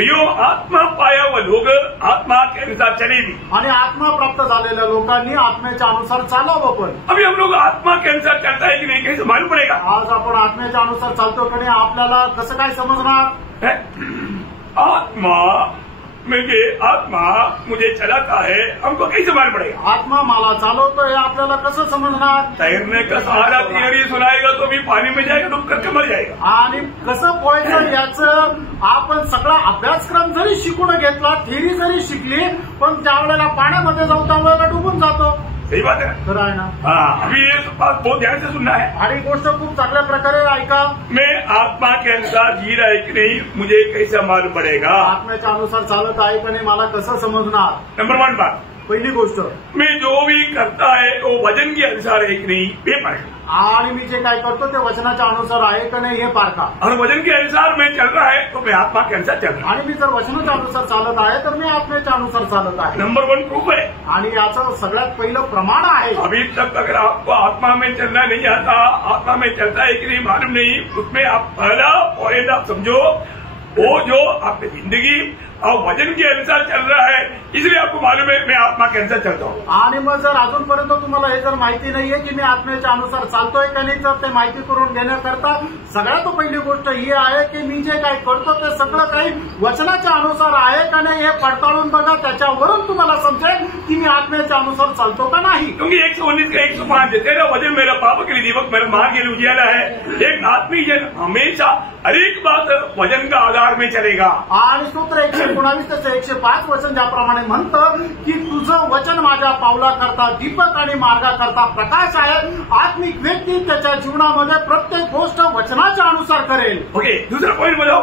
यो आत्मा पाया हुआ लोग आत्मा के अनुसार चलेगी। आणि आत्मा प्राप्त झालेल्या लोकांनी आत्म्याच्या अनुसार चालावं। पण अभी हम लोग आत्मा के अनुसार चलता है कि नहीं, कैसे मालूम पड़ेगा? आज आपण आत्म्याच्या अनुसार चालतो की नाही आपल्याला कसं काय समजणार? आत्मा मुझे चलाता है, हमको कैसे मालूम पड़ेगा? आत्मा मला चालवतो हे आपल्याला कसं समजणार? तैरने का सहारा थियरी सुनाएगा तो भी पानी में जाएगा, डूब करके मर जाएगा। आणि कसं पोहायचं याचं आपण सगळा अभ्यासक्रम जरी शिकून घेतला, थिअरी जरी शिकली, पण ज्या वेळेला पाण्यामध्ये जाऊ त्यावेळेला डुबून जातो। सही बात है, खरं आहे ना? अभी ये बात बहुत ध्यान से सुनना है। आणि गोष्ट खूप चांगल्या प्रकारे ऐका। मैं आत्मा के अनुसार जी रहा है कि नहीं, मुझे कैसे मालूम पड़ेगा? आत्म्याच्या अनुसार चालत आहे का नाही मला कसं समजणार? नंबर 1 बात, पहिली गोष्ट, मैं जो भी करता है वो वजन के अनुसार है कि नहीं, ये पारखा। आणि मी जे काय करतो ते वचनाच्या अनुसार आहे का नाही हे पारखा। और वजन के अनुसार मैं चल रहा है तो मैं आत्मा के अनुसार चल रहा हूं। आणि मी जर वचनाच्या अनुसार चालत आहे तर मी आत्म्याच्या अनुसार चालत आहे। नंबर 1 प्रूफ है, आणि याचं सगळ्यात पहिलं प्रमाण आहे। अभी तक अगर आपको आत्मा में चलना नहीं आता, आत्मा में चलता है कि नहीं मालूम नहीं, उसमें आप पहला पॉइंट आप समझो, वो जो आपकी जिंदगी और वजन के अनुसार चल रहा है, इसलिए आपको मालूम है मैं आत्मा के अनुसार चलता हूँ। आणि मग जर अजूनपर्यंत तुम्हाला हे जर माहिती नाहीये की मी आत्म्याच्या अनुसार चालतोय का नाही, तर ते माहिती करून घेण्याकरता सगळ्यात पहिली गोष्ट ही आहे की मी जे काय करतो ते सगळं काही वचनाच्या अनुसार आहे का नाही हे पडताळून बघा। त्याच्यावरून तुम्हाला समजेल की मी आत्म्याच्या अनुसार चालतो का नाही। क्योंकि 119 का 105 है, तेरा वजन मेरा पाप के लिए दीपक, मेरा मार्ग के लिए उजियारा है। एक आत्मिक जन हमेशा हर एक बात वजन का आधार में चलेगा। आणि सूत्र 119 त्याचं 105 वचन ज्याप्रमाणे म्हणतं की तुझं वचन माझ्या पावला करता दीपक आणि मार्गा करता प्रकाश आहे। आत्मिक व्यक्ती त्याच्या जीवनामध्ये प्रत्येक गोष्ट वचनाच्या अनुसार करेल। ओके, दूसरा पॉइंट बताओ।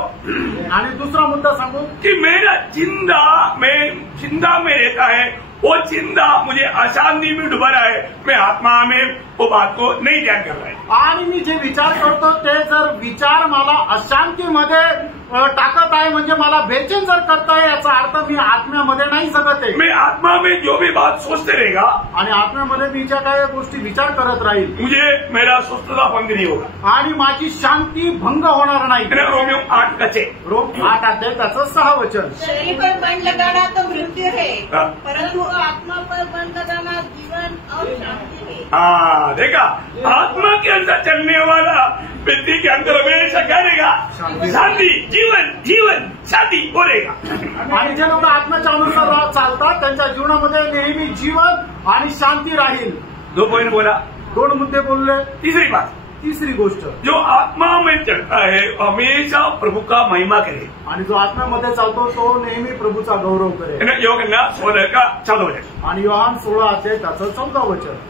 आणि दुसरा मुद्दा सांगू कि मेरा जिंदा में रहता है, वो जिंदा मुझे अशांति में डुबा रहा है, मैं आत्मा में वो बात को नहीं ध्यान कर रहा है। आणि मी जे विचार करतो ते जर विचार मला अशांतीमध्ये टाकत आहे, म्हणजे मला बेचैन जर करताय, याचा अर्थ मी आत्म्यामध्ये नाही जगत आहे। मैं आत्मा में जो भी बात सोचते रहेगा, आणि आत्म्यामध्ये मी ज्या काही गोष्टी विचार करत राहील, मुझे मेरा स्वस्थता भंग नहीं होगा आणि माझी शांती भंग होणार नाही। रोमियो 8 का 6, रोम 8 अध्याय त्याचं 6 वचन। शरीर पर बंद लगाना तो मृत्यु है, परंतु आत्मा पर बंद लगाना जीवन और शांति है। देखा, आत्मा के अंदर चलने वाला व्यक्ति के अंदर हमेशा क्या रहेगा? शांति, जीवन जीवन शांति बोलेगा। आणि जे लोक आत्म्याच्या अनुसार चालतात त्यांच्या जीवनामध्ये नेहमी जीवन आणि शांती राहील। 2 पॉइंट बोला, 2 मुद्दे बोलले। तीसरी बात, तिसरी गोष्ट, जो आत्मा में चलता है हमेशा प्रभु का महिमा करे। आणि जो आत्म्यामध्ये चालतो तो नेहमी प्रभूचा गौरव करेल। योगन्ना 16 का 14 वचन। आणि योहान 16 अध्याय त्याचं 14 वचन।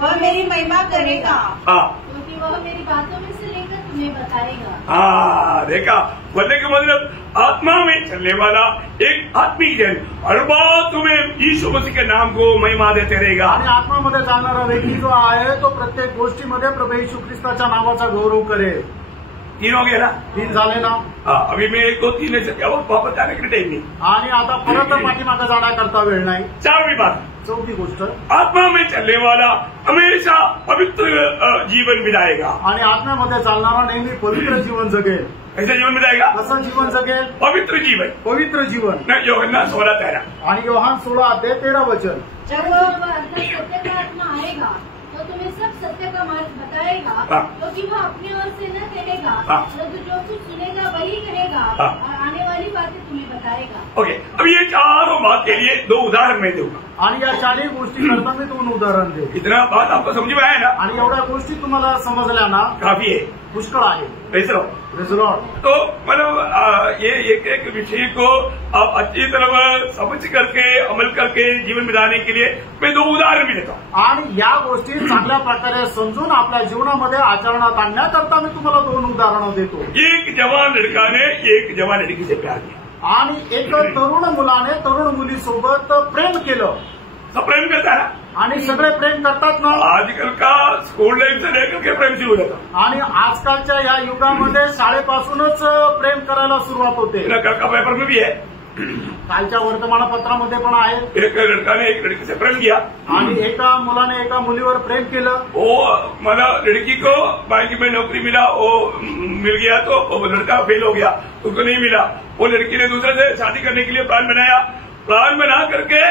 वह मेरी महिमा करेगा, क्योंकि वह मेरी बातों में से लेकर तुम्हें बताएगा। देखा, बोलने का मतलब आत्मा में चलने वाला एक आत्मिक जन हर बात तुम्हें यीशु मसीह के नाम को महिमा देते रहेगा। आणि आत्मामध्ये चालणारा व्यक्ती जो आहे तो प्रत्येक गोष्टीमध्ये प्रभू येशू ख्रिस्ताच्या नावाचा गौरव करेल। 3 हो गया ना? 3 झाले ना? अभी मैं 1 2 3 से वापस जाने के लिए टाइम नहीं। आणि आता परत पाठीमागे जाण्याकरता वेळ नाही। 4वीं बात, चौथी गोष्ट, आत्मा में चलने वाला हमेशा पवित्र जीवन बिताएगा। आणि आत्म्यामध्ये चालणारा नेहमी पवित्र जीवन जगेल। कैसे जीवन बिताएगा? कसं जीवन जगेल? पवित्र जीवन, पवित्र जीवन। योहन्ना 16:13। आणि योहान 16 अध्याय 13 वचन। जब वह अंदर सत्य का आत्मा आएगा तो तुम्हें सब सत्य का मार्ग बताएगा, क्योंकि वह अपनी ओर से न कहेगा, परंतु जो कुछ सुनेगा वही कहेगा और आने वाली बातें तुम्हें बताएगा। ओके, अब ये चारों बात के लिए 2 उदाहरण मैं दूंगा। आणि या 4 गोष्टी करता मी 2 उदाहरण दे। इतना बात आपको समझ में आया ना? आणि एवढ्या गोष्टी तुम्हाला समजल्या ना? काफी है, पुष्कळ आहे। तो मतलब ये एक विषय को आप अच्छी तरह समझ करके अमल करके जीवन बिताने के लिए मैं 2 उदाहरण भी देता हूँ। आणि या गोष्टी चांगल्या प्रकारे समजून आपल्या जीवनामध्ये आचरणात आणण्याकरता मी तुम्हाला 2 उदाहरणं देतो। एक जवान लड़का ने एक जवान लड़की से प्यार किया, आणि एक तरुण मुलाने तरुण मुलीसोबत प्रेम केलं। सब प्रेम करता है, आणि सगळे प्रेम करतात ना. आजकल का स्कूल लाईफ से लेकर के प्रेम सुरू होता. आणि आजकालच्या या युगामध्ये शाळेपासूनच प्रेम करायला सुरुवात होते. का पेपर में भी है, कालच्या वर्तमानपत्रामध्ये पण आहे. एक लड़का ने एक लड़की से प्रेम किया आणि एका मुलाने एका मुलीवर प्रेम केलं. वो मतलब लड़की को बैंक में नौकरी मिला, वो मिल गया तो वो लड़का फेल हो गया, उसको नहीं मिला. वो लड़की ने दूसरे से शादी करने के लिए प्लान बनाया. प्लान बना करके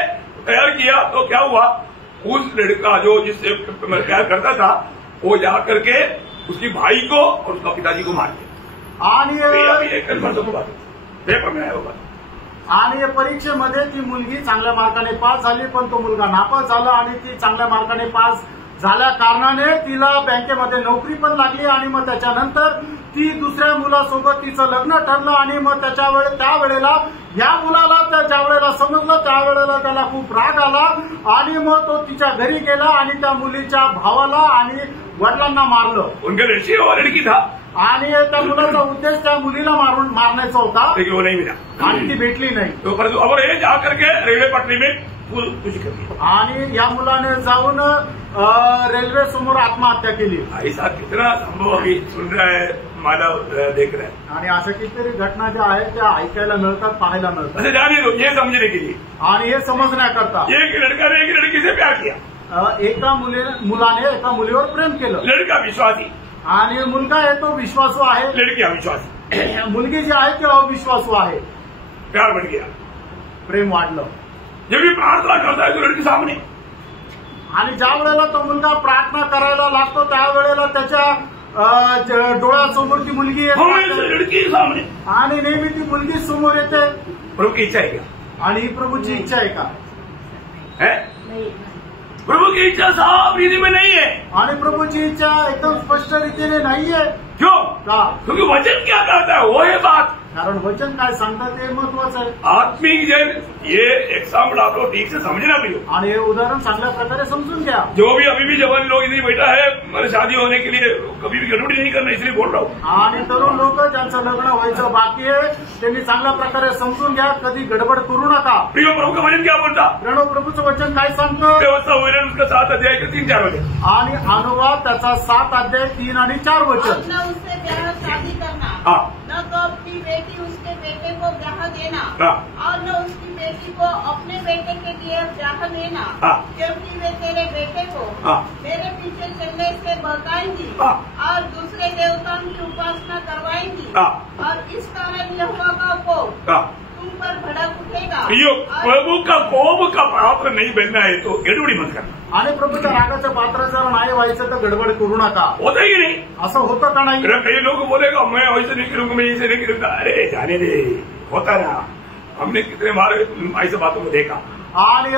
तैयार किया तो क्या हुआ, उस लड़का जो जिससे प्यार करता था वो जा करके उसकी भाई को और उसका पिताजी को मार दिया. आणि पेपर में आया होगा. आणि परीक्षेमध्ये ती मुलगी चांगल्या मार्काने पास झाली, पण तो मुलगा नापास झाला. आणि ती चांगल्या मार्काने पास झाल्या कारणाने तिला बँकेमध्ये नोकरी पण लागली. आणि मग त्याच्यानंतर ती दुसऱ्या मुलासोबत तिचं लग्न ठरलं. आणि मग त्यावेळेला या मुलाला ज्या वेळेला समजलं त्यावेळेला त्याला खूप राग आला. आणि मग तो तिच्या घरी गेला आणि त्या मुलीच्या भावाला आणि वडिलांना मारलं. उनका लड़की था आणि त्या मुलाचा उद्देश त्या मुलीला मारण्याचा होता, वो नहीं मिला आणि ती भेटली नाही. तो और ये जा करके रेल्वे पटरी में खुदकुशी कर दी. आणि या मुलाने जाऊन रेल्वे समोर आत्महत्या केली. ऐसा कितना संभव अभी सुन रहा है, मानव देख रहा है. आणि अशा कितीतरी घटना ज्या आहेत त्या ऐकायला मिळतात, पाहायला मिळतात. अच्छा जाने दो, ये समझने के लिए. आणि हे समजण्याकरता एक लड़का ने एक लड़की से प्यार किया. एका मुलाने एका मुलीवर प्रेम केलं. लड़का विश्वासी आणि मुलगा आहे तो विश्वासू आहे. लड़की अविश्वासी. मुलगी जी आहे ती अविश्वासू आहे. प्यार बढ़ गया, प्रेम वाढलं. जब भी प्रार्थना करता है तो लड़की सामने. आणि ज्या वेळेला तो मुलगा प्रार्थना करायला लागतो त्यावेळेला त्याच्या डोळ्यासमोर ती मुलगी येते. लड़की सामने. आणि नेहमी ती मुलगी समोर येते. प्रभु की इच्छा है क्या? आणि ही प्रभूची इच्छा आहे का? है प्रभु की इच्छा साफ रीति में नहीं है. आणि प्रभूची इच्छा एकदम स्पष्ट रीतीने नाहीये. क्यों? का? क्योंकि वचन क्या कहता है वो है बात. कारण वचन काय सांगतात ते महत्वाचं आहे. आत्मिक जन ये एग्जाम्पल आप लोग ठीक से समझना भी हो. आणि हे उदाहरण चांगल्या प्रकारे समजून घ्या. जो भी अभी भी जवान लोग इधर बैठा है, मेरे शादी होने के लिए कभी भी गड़बड़ी नहीं करना, इसलिए बोल रहा हूँ. आणि तरुण लोक ज्यांचं लग्न व्हायचं बाकी आहे त्यांनी चांगल्या प्रकारे समजून घ्या, कधी गडबड करू नका. प्रिय प्रभु का वचन क्या बोलता? प्रणव प्रभूचं वचन काय सांगतं? व्यवस्था होईल उसका 7 अध्याय के 3-4 वचन. आणि अनुवाद त्याचा 7 अध्याय 3 आणि 4 वचन. न उससे ब्याह शादी करना, न तो अपनी बेटी उसके बेटे को ब्याह देना, और न उसकी बेटी को अपने बेटे के लिए ब्याह देना, क्योंकि वे तेरे बेटे को मेरे पीछे चलने से बहकाएंगी और दूसरे देवताओं की उपासना करवाएंगी, और इस कारण यहोवा का कोप तुम पर भड़क उठेगा. प्रभु का कोप का पात्र नहीं बनना है तो गड़बड़ी मत करना. आणि प्रभूच्या रागाचं पात्र जर नाही व्हायचं तर गडबड करू नका. होता ही नहीं. असं होतं का नाही? कई लोग बोलेगा मैं वैसे नहीं करूंगा, मैं ऐसे नहीं करूंगा. अरे जाने दे, होता ना. हमने कितने बार ऐसे बातों को देखा. आणि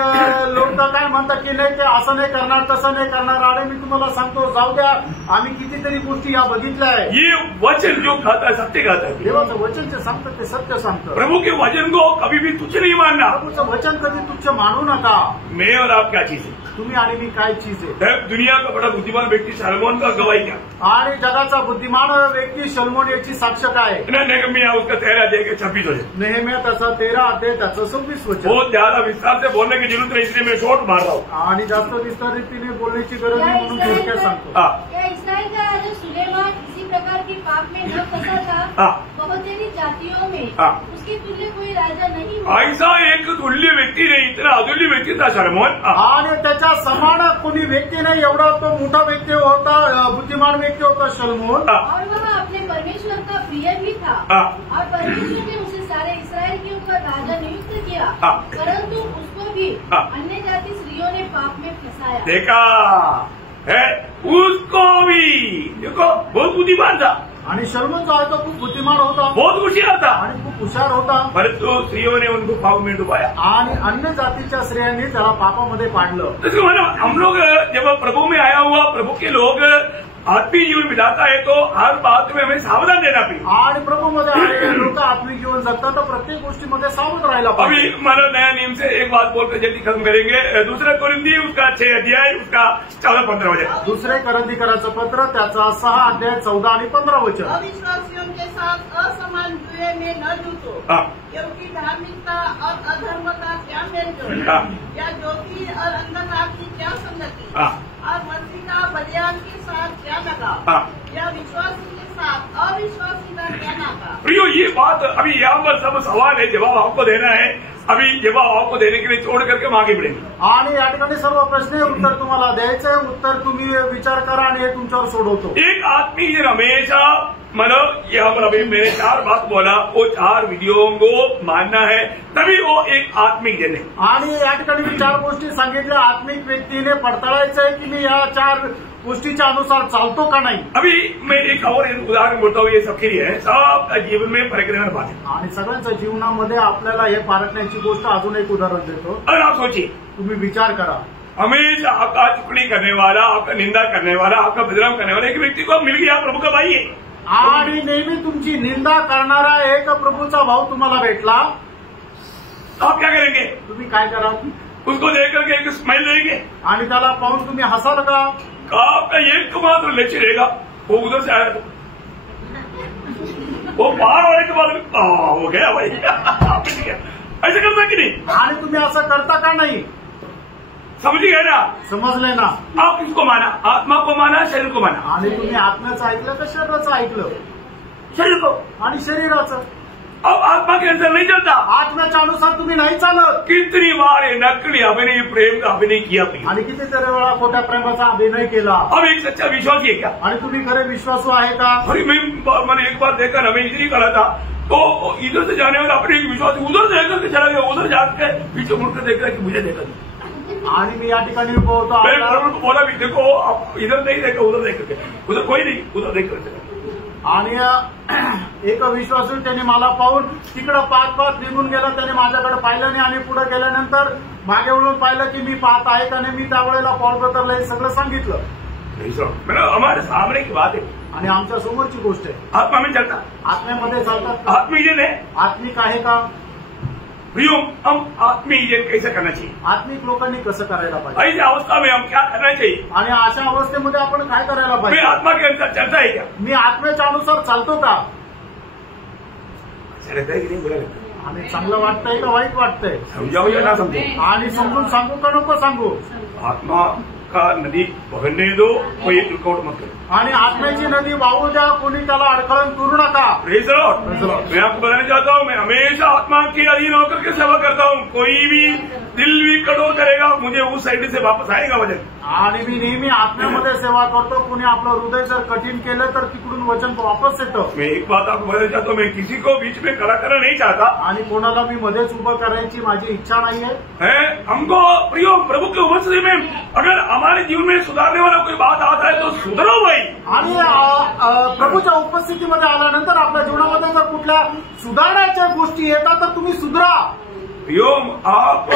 लोक काय म्हणतात की नाही ते असं नाही करणार, तसं नाही करणार. अरे मी तुम्हाला सांगतो, जाऊ द्या, आम्ही कितीतरी गोष्टी या बघितल्या आहे. ये वचन जो खाता है सत्य खाता है. देवाचं वचन जे सांगतं ते सत्य सांगतं. प्रभु के वचन को कभी भी तुच्छ नहीं मानना. प्रभूचं वचन कधी तुच्छ मानू नका. मैं और आप क्या चीज है? तुम्ही आणि मी काय चीज आहे? दुनिया का बड़ा बुद्धिमान व्यक्ति सलमोन का गवाही क्या? आणि जगाचा बुद्धिमान व्यक्ती सलमोन याची साक्ष काय? नेहमिया उसका 13 अध्याय के 26 वचन. नेहमिया त्याचा 13 अध्याय त्याचं 26 वचन. बहुत ज्यादा विस्तार से बोलने की जरूरत नहीं, इसलिए मैं शॉर्ट मार रहा हूँ. आणि जास्त विस्तार रीतीने बोलण्याची गरज नाही म्हणून थोडक्यात सांगतो. क्या इस्राइल का राजा सुलेमान इसी प्रकार की पाप में न फंसा था? बहुत सारी जातियों में उसके तुल्य कोई राजा नहीं हुआ. ऐसा एक तुल्य व्यक्ती नहीं, इतना अतुल्य व्यक्ती था सलमोन. आणि त्याच्या समान कोणी व्यक्ती नाही, एवढा तो मोठा व्यक्ती होता, बुद्धिमान व्यक्ती होता सलमोन. और वह अपने परमेश्वर का प्रिय भी था. और परमेश्वर ने उसे सारे इस्राएल के ऊपर राजा नियुक्त किया, परंतु उसको भी अन्य जाति स्त्रियों ने पाप में फंसाया. देखा है, उसको भी देखो बहुत बुद्धिमान था. आणि सलमोन जो आहे तो खूप बुद्धिमान होता, बहुत होशियार था, आणि खूप हुशार होता. परंतु स्त्रियों ने उनको पाप में डुबाया. आणि अन्य जातीच्या स्त्रियांनी त्याला पापामध्ये पाडलं. इसको मतलब हम लोग जब प्रभु में आया हुआ प्रभु के लोग आत्मिक जीवन बिताता है तो हर बात में हमें सावधान रहना चाहिए. आणि प्रभूमध्ये आलेले लोक आत्मिक जीवन जगतात तर प्रत्येक गोष्टीमध्ये सावध राहायला पाहिजे. अभी हमारा नया नियम से एक बात बोलकर जल्दी खत्म करेंगे. दूसरा कोरिन्थी उसका 6 अध्याय उसका 14-15 वचन. दुसरे करंथीकराचं पत्र त्याचा 6 अध्याय 14 आणि 15 वचन. अविश्वासियों के साथ असमान हुए मैं न जूतो, क्योंकि धार्मिकता और अधर्म का क्या मेलजोल, या ज्योति और अंधकार की क्या संगति, और मसीह का बलिदान के साथ क्या लगा, या विश्वासी के साथ अविश्वासी का क्या नाता। प्रियो, ये बात अभी यहाँ पर सब सवाल है, जवाब आपको देना है। अभी जवाब आपको देने के लिए छोड़ करके मागे पडेंगे आणि या ठिकाणी सर्व प्रश्न उत्तर तुम्हाला द्यायचंय, उत्तर तुम्ही विचार करा आणि हे तुमच्यावर सोडवतो। एक आदमी जो हमेशा मतलब यहाँ पर अभी मैंने 4 बात बोला, वो 4 विधियों को मानना है, तभी वो एक आत्मिक जन है। आणि या ठिकाणी मी 4 गोष्टी सांगितल्या, आत्मिक व्यक्तीने पडताळायचं आहे की मी या 4 गोष्टीच्या अनुसार चालतो का नाही। अभी मैं एक और उदाहरण बोलता हूँ, ये सबके लिए है, सबका जीवन में परखने बात है आणि सगळ्यांच्या जीवनामध्ये आपल्याला हे पारखण्याची गोष्ट अजून एक उदाहरण देतो। अगर आप सोचिए, तुम्ही विचार करा, हमेशा आपका चुगली करने वाला, आपका निंदा करने वाला, आपका बदनाम करने वाला एक व्यक्ति को मिल गया, प्रभु का भाई है, आणि नेहमी तुमची निंदा करणारा एक प्रभूचा भाऊ तुम्हाला भेटला, आप क्या करेंगे? तुम्ही काय कराल? उसको देख करके एक स्माइल देंगे आणि त्याला पाहून तुम्ही हसाल का? आपका एक मात्र लक्ष्य रहेगा, वो उधर से आया तो वो बाहर वाले के बाद हो गया भाई ऐसे करता कि नहीं? आणि तुम्ही असं करता का नाही? समझिए ना, समजले ना? आप किसको माना? आत्मा को माना, शरीर को माना? आणि तुम्ही आत्म्याचं ऐकलं का शरीराचं ऐकलं? शरीर को। आणि शरीराचं। अब आत्मा के अंदर नहीं चलता, आत्म्याच्या अनुसार तुम्ही नाही चालत। कितनी बार ये नकली अभिनय, प्रेम का अभिनय किया प्रिय, आणि कितीतरी वेळा खोट्या प्रेमाचा अभिनय केला। अब एक सच्चा विश्वासी है क्या? आणि तुम्ही खरे विश्वासू आहे का? अरे मैंने एक बार देखा ना, मैं इधर ही खड़ा था, तो इधर से जाने वाला अपने एक विश्वासी उधर से लेकर के चला गया, उधर जाकर पीछे मुड़कर देख रहा है कि मुझे देखा नहीं। आणि मी या ठिकाणी पोहतो, मैं प्रभु को बोला भी, देखो आप इधर नहीं देखा, उधर देख करके, उधर कोई नहीं, उधर देख करके। आणि एक विश्वासू त्याने मला पाहून तिकडं पाहत निघून गेला, त्याने माझ्याकडे पाहिलं नाही आणि पुढे गेल्यानंतर मागे वळून पाहिलं की मी पाहत आहे का नाही। मी त्यावेळेला पॉल ब्रदरला हे सगळं सांगितलं। हमारे सामने की बात है, आणि आमच्या समोरची गोष्ट आहे। आत्मा में चलता, आत्म्यामध्ये चालतात, आत्मीय जन है, आत्मिक आहे का? प्रियो, हम आत्मीय जन कैसे करना चाहिए? आत्मिक लोकांनी कसं करायला पाहिजे? ऐसी अवस्था में हम क्या करना चाहिए? आणि अशा अवस्थेमध्ये आपण काय करायला मैं पाहिजे? आत्मा के अंदर चलता है क्या? मी आत्म्याच्या अनुसार चालतो का? अच्छा लगता है कि नहीं? बुरा लगता है? आणि चांगलं वाटतंय का वाईट वाटतंय? समझाओ या ना समझो? आणि समजून सांगू का नको सांगू? आत्मा का नदी बहने दो, कोई रुकावट मत करो। आणि आत्म्याची नदी वाहू द्या, कोणी त्याला अडखळण करू नका। Praise the Lord. मैं आपको बताना चाहता हूँ, मैं हमेशा आत्मा के अधीन होकर के सेवा करता हूँ। कोई भी दिल भी कठोर करेगा, मुझे उस साइड से वापस आएगा वचन। आणि मी नेहमी आत्म्यामध्ये सेवा करतो, कोणी आपलं हृदय जर कठीण केलं तर तिकडून वचन वापस येतं। मैं एक बात आपको बताना चाहता हूँ, मैं किसी को बीच में खड़ा करना नहीं चाहता, आणि कोणाला मी मध्येच उभं करायची माझी इच्छा नाहीये। हमको प्रियो प्रभु के उपस्थिति में अगर हमारे जीवन में सुधारने वाला कोई बात आता है तो सुधरो भाई। आणि प्रभूच्या उपस्थितीमध्ये आल्यानंतर आपल्या जीवनामध्ये जर कुठल्या सुधारण्याच्या गोष्टी येतात तर तुम्ही सुधरा। प्रियो, आप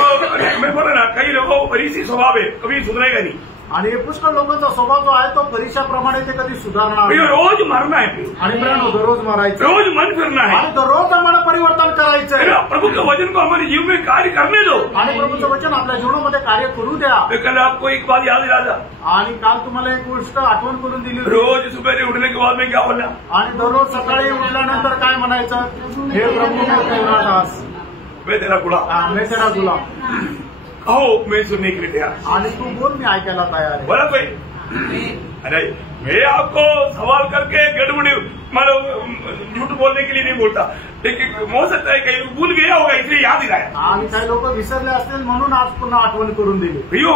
मैं बोला ना, कई लोगों को फरीसी स्वभाव है, कभी सुधरेगा नहीं। आणि पुष्कळ लोकांचा स्वभाव जो आहे तो परीक्षाप्रमाणे ते कधी सुधारणार प्रियो, नाही। रोज मरना है प्रियो, आणि प्रियानो दररोज मारायचं, रोज मन फिरना है, आणि दररोज आम्हाला परिवर्तन करायचंय। प्रभु के वचन को हमारे जीवन में कार्य करने दो। आणि प्रभूचं वचन आपल्या जीवनामध्ये कार्य करू द्या। मैं कल आपको एक बात याद दिला था, आणि काल तुम्हाला एक गोष्ट आठवण करून दिली होती। रोज सुबह उठने के बाद में क्या बोलना? आणि दररोज सकाळी उठल्यानंतर काय म्हणायचं? हे प्रभू मैं तेरा दास, मैं तेरा गुलाम, मैं तेरा गुलाम, कहो मैं सुनने के लिए तैयार। आणि तू बोल, मी ऐकायला तयार आहे। बोला कोई? अरे मैं आपको सवाल करके गड़बड़ी मतलब झूठ बोलने के लिए नहीं बोलता, लेकिन हो सकता है कहीं भूल गया होगा इसलिए याद दिलाया। आणि काही लोक विसरले असतील म्हणून आज पुन्हा आठवण करून दिली। भैया,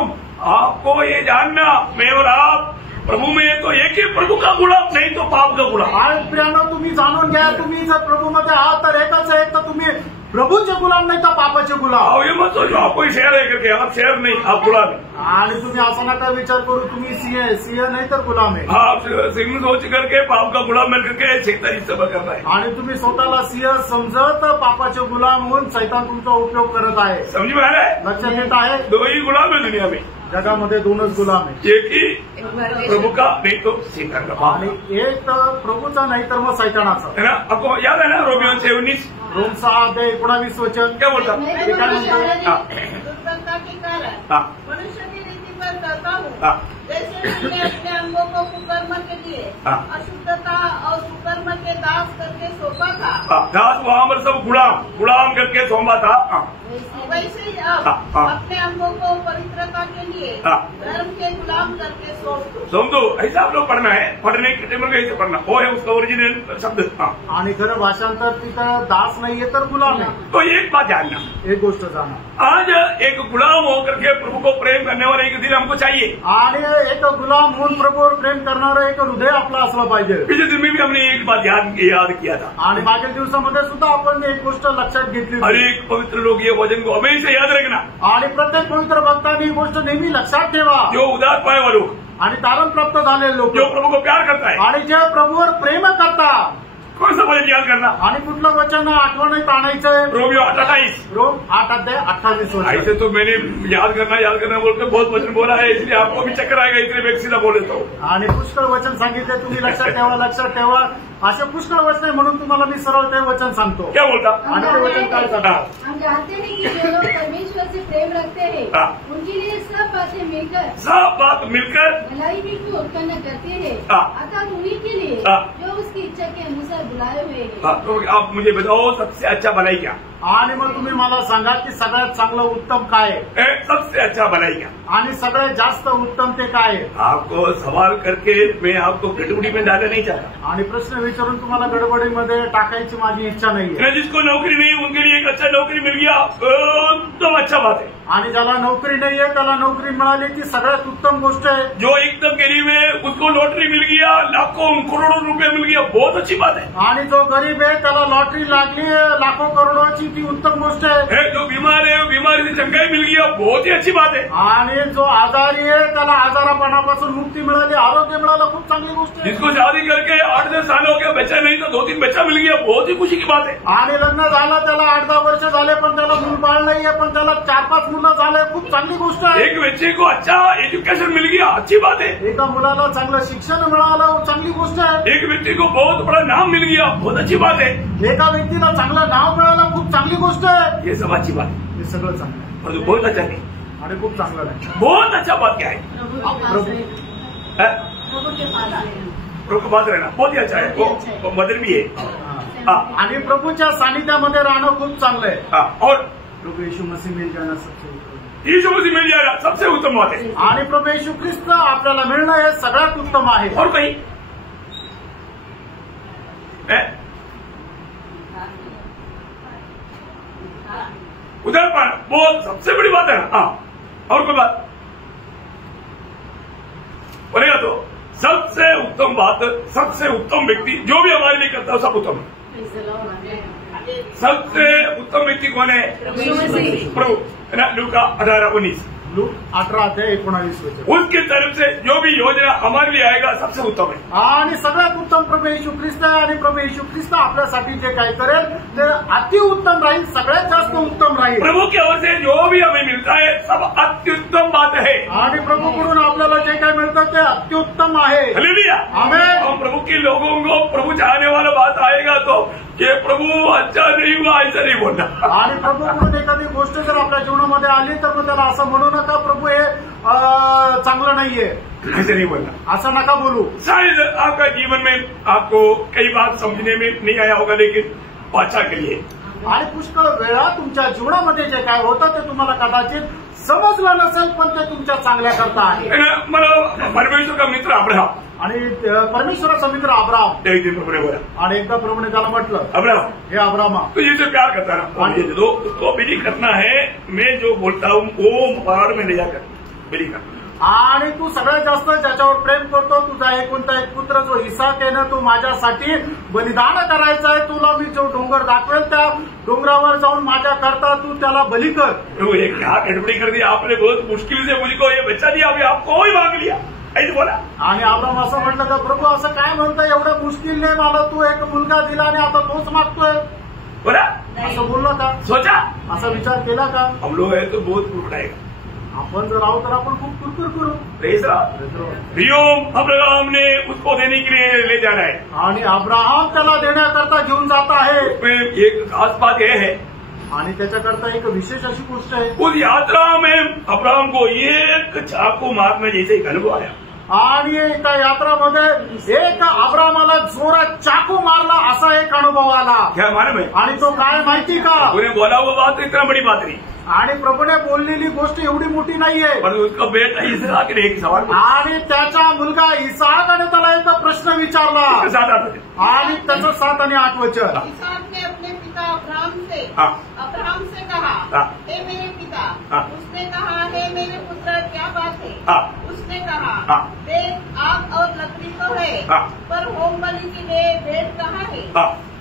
आपको ये जानना, मैं और आप प्रभु में तो एक ही प्रभु का गुलाम, नहीं तो पाप का गुलाम। आणि प्रियानो तुम्ही जाणून घ्या, तुम्ही जर प्रभूमध्ये आहात तर एकच आहे, तर तुम्ही प्रभूचे गुलाम नाही तर पापाचे गुलाम। आओ ये मत सोचो आप कोई शेर है करके, आप शेर नहीं, आप गुलाम है। आणि तुम्ही असा नका विचार करू तुम्ही सिंह नाही तर गुलाम आहे। आप सिंह सोच करके पाप का गुलाम मिल करके शैतानी सेवा करना है। आणि तुम्ही स्वतःला सिंह समजत पापाचे गुलाम होऊन शैतान तुमचा उपयोग करत आहे। समझ में आ रहा है? लक्षात येत आहे? 2 ही गुलाम है दुनिया में, जगामध्ये 2च गुलाम आहे, एक ही प्रभु का, नहीं तो शैतान का। आणि एक तर प्रभूचा नाही तर मग शैतानाचा, है ना? आपको याद है ना रोमियो 6:19? रोम 6:19 वचन क्या बोलता? दुर्बलता के कारण हाँ, मनुष्य की रीति पर कहता हूँ जैसे मैंने अपने अंगों को कुकर्म के लिए अशुद्धता और कुकर्म के दास करके सौंपा था। दास वहाँ पर सब गुलाम करके सौंपा था। वैसे ही अब अपने अंगों को पवित्रता के लिए धर्म के गुलाम करके सौंप दो। ऐसा आप लोग पढ़ना है, पढ़ने के टेबल में ऐसे पढ़ना, वो है उसका ओरिजिनल शब्द। आणि खरं भाषांतर तिथं दास नाहीये तर गुलाम आहे। तो एक बात जानना, एक गोष्ट जाना, आज एक गुलाम होकर के प्रभु को प्रेम करने वाला एक दिल हमको चाहिए। आणि एक गुलाम होऊन प्रभूवर प्रेम करणारं एक हृदय आपलं असलं पाहिजे। पिछले दिन में भी हमने एक बात याद किया था आणि मागील दिवसामध्ये सुद्धा आपण एक गोष्ट लक्षात घेतली। हर एक पवित्र लोग ये वचन को हमेशा याद रखना, आणि प्रत्येक पवित्र भक्तांनी ही गोष्ट नेहमी लक्षात ठेवा। जो उदार पाय वालों आणि तारण प्राप्त झालेले लोक, जो प्रभु को प्यार करता है आणि जे प्रभूवर प्रेम करतात, कौन सा वचन याद करना? आणि कुठलं वचन आठवणीत आणायचंय? Romeo 8:28, Rome 8:28। ऐसे तो मैंने याद करना बोलकर बहुत वचन बोला है, इसलिए आपको भी चक्कर आएगा, इसलिए मैं सीधा बोल देता हूँ। आणि पुष्कळ वचन सांगितले, तुम्ही लक्षात ठेवा असे पुष्कळ वचन आहे, म्हणून तुम्हाला मी सरळ ते वचन सांगतो। क्या बोलता? आणि ते वचन काय सांगतात? हम जानते हैं कि जो लोग परमेश्वर से प्रेम रखते हैं उनके लिए सब बात मिलकर भलाई ही को उत्पन्न करते हैं, अर्थात उन्हीं के लिए जो उसकी इच्छा के अनुसार बुलाए हुए हैं। तो आप मुझे बताओ सबसे अच्छा भलाई क्या? आणि मग तुम्ही मला सांगा की सगळ्यात चांगलं उत्तम काय आहे? सबसे अच्छा भलाई क्या? आणि सगळ्यात जास्त उत्तम ते काय आहे? आपको सवाल करके मैं आपको गड़बड़ी में डालना नहीं चाहता, आणि प्रश्न विचारून तुम्हाला गडबडीमध्ये टाकायची माझी इच्छा नाहीये। जिसको नौकरी नहीं उनके लिए एक अच्छा नौकरी मिल गया एकदम अच्छा बात है, आणि ज्याला नोकरी नाहीये त्याला नोकरी मिळाली ती सगळ्यात उत्तम गोष्ट आहे। जो एकदम गरीब है उसको लॉटरी मिल गया, लाखों करोड़ों रुपए मिल गया, बहुत अच्छी बात है। आणि जो गरीब आहे त्याला लॉटरी लागली लाखो करोडोची ती उत्तम गोष्ट आहे। जो बीमार है बीमारी से चंगाई मिल गया, बहुत ही अच्छी बात है। आणि जो आजारी आहे त्याला आजारापणापासून मुक्ती मिळाली, आरोग्य मिळालं, खूप चांगली गोष्ट आहे। जिसको शादी करके 8-10 साल हो गया, बच्चा नहीं तो 2-3 बच्चा मिल गया, बहुत ही खुशी की बात है। आणि लग्न झालं त्याला 8-10 वर्ष झाले पण त्याला मूल बाळ नाहीये, पण त्याला 4-5 मुलं झाले, खूप चांगली गोष्ट आहे। एक बच्चे को अच्छा एजुकेशन मिल गया, अच्छी बात है। एका मुलाला चांगलं शिक्षण मिळालं, चांगली गोष्ट आहे। एक व्यक्ति को बहुत बड़ा नाम मिल गया, बहुत अच्छी बात है। एका व्यक्तीला चांगलं नाव मिळालं, खूप चांगली गोष्ट आहे। ये सब अच्छी बात है, हे सगळं चांगलं आहे, और बहुत अच्छा नहीं, आणि खूप चांगलं नाही। बहुत अच्छा बात क्या है? प्रभु के पास रहना बहुत ही अच्छा है, वो मदर भी है। आणि प्रभूच्या सानिध्यामध्ये राहणं खूप चांगलं आहे। और प्रभू येशू मसीह मिल जाणं सबसे उत्तम, यीशु मसीह मिल जाएगा सबसे उत्तम बात है। आणि प्रभू येशू ख्रिस्त आपल्याला मिळणं हे सगळ्यात उत्तम आहे। और कहीं उधर पर बहुत सबसे बड़ी बात है ना। और कोई बात बोलेगा तो सबसे उत्तम बात, सबसे उत्तम व्यक्ति जो भी हमारे लिए करता है सब उत्तम है। सबसे उत्तम व्यक्ति कौन है? प्रभु। लूका 18:19, लूक 18:19। उसकी तरफ से जो भी योजना हमारे लिए आएगा सबसे उत्तम है। आणि सगळ्यात उत्तम प्रभू येशू ख्रिस्त आहे, आणि प्रभू येशू ख्रिस्त आपल्यासाठी जे काय करेल ते अति उत्तम राहील, सगळ्यात जास्त उत्तम राहील। प्रभु की ओर से जो भी हमें मिलता है सब अत्युत्तम बात है। आणि प्रभूकडून आपल्याला जे काय मिळतं ते अत्युत्तम आहे। हालेलुया, आमेन। और प्रभु के लोगों को प्रभु चाहने वाला बात आएगा तो ये प्रभु अच्छा नहीं हुआ ऐसा नहीं बोलना। आणि प्रभूकडून एखादी गोष्ट जर आपल्या जीवनामध्ये आली तर मग त्याला असं म्हणू नका प्रभू हे चांगलं नाहीये, ऐसा नहीं बोलना, असं नका बोलू। शायद आपका जीवन में आपको कई बात समझने में नहीं आया होगा, लेकिन अच्छा के लिए। आणि पुष्कळ वेळा तुमच्या जीवनामध्ये जे काय होतं ते तुम्हाला कदाचित समजलं नसेल, पण ते तुमच्या चांगल्या करता आहे। मतलब परमेश्वर का मित्र अब्राहम, आणि परमेश्वराचा मित्र अब्राहम एक दिन प्रभु ने बोला, आणि एकदा प्रभूने त्याला म्हटलं, अब्राहम हे अब्राहमा तो जिससे प्यार करता है ना मुझे दे दो, उसको बिली करना है, मैं जो बोलता हूँ वो पहाड़ में ले जाकर बिली करना। आणि तू सगळ्यात जास्त ज्याच्यावर प्रेम करतो तुझा एकुलता एक पुत्र जो इसाक आहे ना, तो माझ्यासाठी बलिदान करायचा आहे, तुला मी जो डोंगर दाखवेल त्या डोंगरावर जाऊन माझ्या करता तू त्याला बली कर। प्रभु ये क्या गड़बड़ी कर दी आपने, बहुत मुश्किल से मुझको ये बच्चा दिया, अभी आपको ही मांग लिया, ऐसे बोला। आणि अब्राहम असं म्हटलं का प्रभू असं काय म्हणतं, एवढं मुश्किलने मला तू एक मुलगा दिला आणि आता तोच मागतोय, बोला असं बोलला का? सोचा, असा विचार केला का? हम लोग है तो बहुत कुरकुराएगा, आपण जर आहोत तर आपण खूप कुरकुर करू। अब्राहम ने उसको देने के लिए ले जाना है, आणि अब्राहम त्याला देण्याकरता घेऊन जात आहे। उसमें एक खास बात यह है आणि त्याच्याकरता एक विशेष अशी गोष्ट आहे, उस यात्रा में अब्राहम को एक चाकू मारने जैसे एक अनुभव आया। आणि त्या यात्रामध्ये एक अब्रामाला जोरात चाकू मारला असा एक अनुभव आला। क्या मालूम है? आणि तो काय माहिती का? उन्हें बोला वो बात तो इतना बड़ी बात नहीं, आणि प्रभूने बोललेली गोष्ट एवढी मोठी नाहीये, पर उसका बेटा इसहाक ने एक सवाल पूछा। आणि त्याचा मुलगा इसाकाने त्याला एक प्रश्न विचारला, उसके साथ आते थे। आणि त्याचं 7 आणि 8 वचन। इसहाक ने अपने पिता हाँ। अब्राहम से कहा, हाँ। हे मेरे पिता। हाँ। उसने कहा, हे मेरे पुत्र, क्या बात है? हाँ। उसने कहा, हाँ। देख, आग और लकड़ी तो है, हाँ। पर होम बलि के लिए भेंट कहाँ है?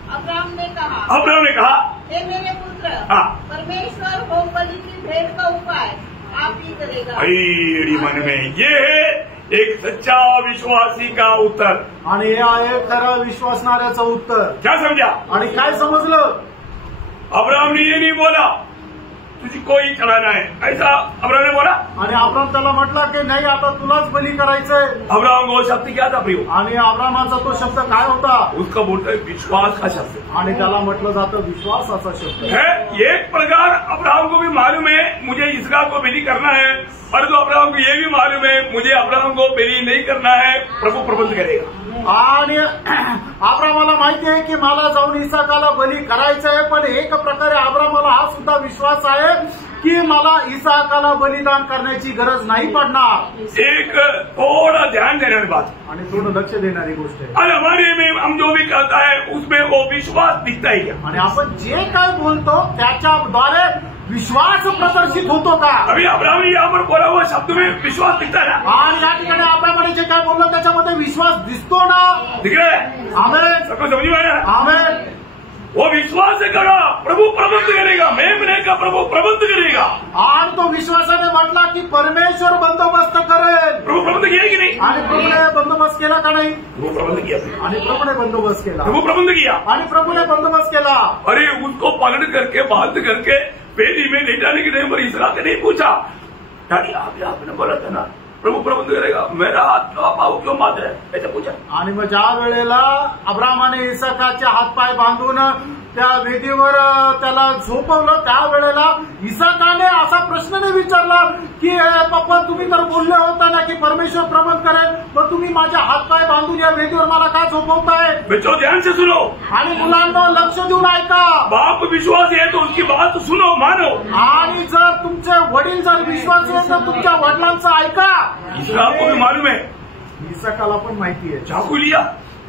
अब्राहम ने कहा, हे मेरे पुत्र, हाँ। परमेश्वर होम बलि की भेंट का उपाय आप ही करेगा। मेरी मन में ये है एक सच्चा विश्वासी का उत्तर। आणि हे आहे खरं विश्वासणाऱ्याचं उत्तर। क्या समझा? आणि काय समजलं? अब्राहम ने ये नहीं बोला तुझको ही चढ़ाना है, ऐसा अब्राहम ने बोला। आणि अब्राम त्याला म्हटला की नाही, आता तुलाच बली करायचंय। अब्राहम को शब्द क्या था प्रियो? आणि अब्रामाचा तो शब्द काय होता? उसका बोलता है विश्वास का शब्द आणि त्याला म्हटलं जातं विश्वासाचा शब्द है। एक प्रकार अब्राहम को भी मालूम है मुझे इसहाक को बलि करना है, परंतु अब्राहम को ये भी मालूम है मुझे अब्राहम को बलि नहीं करना है, प्रभु प्रबंध करेगा। आणि अब्रामाला माहिती आहे की मला जाऊन इसाकाला बली करायचंय, पण एक प्रकारे अब्रामाला हा सुद्धा विश्वास आहे की मला इसाकाला बलिदान करण्याची गरज नाही पडणार। एक थोड़ा ध्यान देने वाली बात आणि थोडं लक्ष देणारी गोष्ट आहे। और हमारे में हम जो भी कहता है उसमें वो विश्वास दिखता ही क्या? आणि आपण जे काय बोलतो त्याच्याद्वारे विश्वास प्रदर्शित होतो का? अभी अब्राहम ने यहाँ पर बोला हुआ शब्द में विश्वास दिखता है ना? आणि या ठिकाणी अब्रामाने जे काय बोललं त्याच्यामध्ये विश्वास दिसतो ना? दिख रहा है? आमेन, सबको समझ में आया? आमेन। वो विश्वास से करा प्रभु प्रबंध करेगा, मैं का प्रभु प्रबंध करेगा। आणि तो विश्वासाने म्हटला की परमेश्वर बंदोबस्त करेल। प्रभु प्रबंध किया कि नहीं? आणि प्रभूने बंदोबस्त केला का नाही? प्रभु प्रबंध किया, आणि प्रभूने बंदोबस्त केला, प्रभु प्रबंध किया। आणि प्रभूने बंदोबस्त केला। अरे उसको पकड़ करके बांध करके वेदी में ले जाने के टाइम पर इसहाक ने नहीं पूछा, डैडी आपने बोला था ना प्रभु प्रबंध करेगा, मेरा हाथ पाव क्यों मात्र है, ऐसा पूछा। आणि मग ज्या वेळेला अब्रामाने इसाकाचे हातपाय बांधून त्या वेदीवर त्याला झोपवलं, त्यावेळेला इसाकाने असा प्रश्न नाही विचारला की पप्पा तुम्ही तर बोलले होता ना की परमेश्वर प्रबंध करेल, मग तुम्ही माझे हातपाय बांधून या वेदीवर मला का झोपवताय? बच्चों ध्यान से सुनो, आणि मुलांना लक्ष देऊन ऐका। बाप विश्वास है तो उसकी बात सुनो, मानो। आणि जर तुमचे वडील जर विश्वास आहे तर तुमच्या वडिलांचं ऐका। इसहाक को भी मालूम है, इसाकाला पण माहिती आहे। चाकू लिया,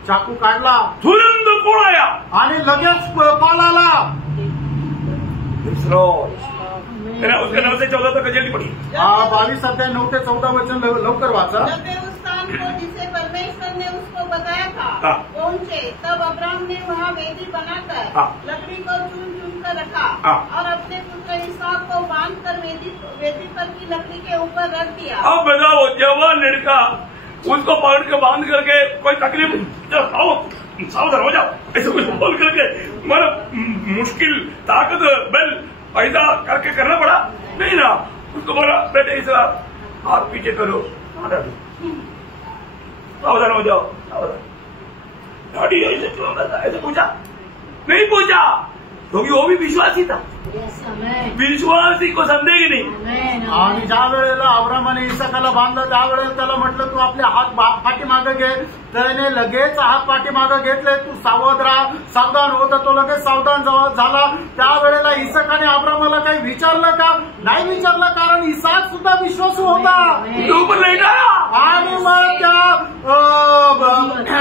चाकू काढला तुरंत कोण आया आणि लगेच कॉल आला। उसके 9 से 14 तक जल्दी पड़ी। 22 अध्याय 9 ते 14 वचन लवकर वाचा। जब वे उस स्थान को जिसे परमेश्वर ने उसको बताया था हाँ। पहुंचे, तब अब्राहम ने वहाँ वेदी बनाकर हाँ। लकड़ी को चुन कर रखा हाँ। और अपने पुत्र इसहाक को बांधकर वेदी पर की लकड़ी के ऊपर रख दिया। अब बताओ, जवान लड़का उसको पकड़ के बांध करके कोई तकलीफ, सावधान हो जाओ, ऐसे कुछ बोल करके मतलब मुश्किल ताकत बल पैदा करके करना पड़ा नहीं ना। उसको बोला बेटे इस हाथ पीछे करो, सावधान हो जाओ, सावधान। डैडी ऐसे पूछा नहीं, पूछा क्योंकि वो भी विश्वासी था। विश्वासी को संदेह नहीं। आणि ज्या वेळेला अब्रामाने इसाकाला बांधलं त्यावेळेला त्याला म्हटलं तू आपले हात पाठीमागे घे, त्याने लगेच हात पाठीमागे घेतले, तू सावध राहा, सावधान होता, तो लगेच सावधान झाला। त्यावेळेला इसाकाने अब्रामाला काही विचारलं का? नाही विचारलं, कारण इसाक सुद्धा विश्वासू होता। आणि मग त्या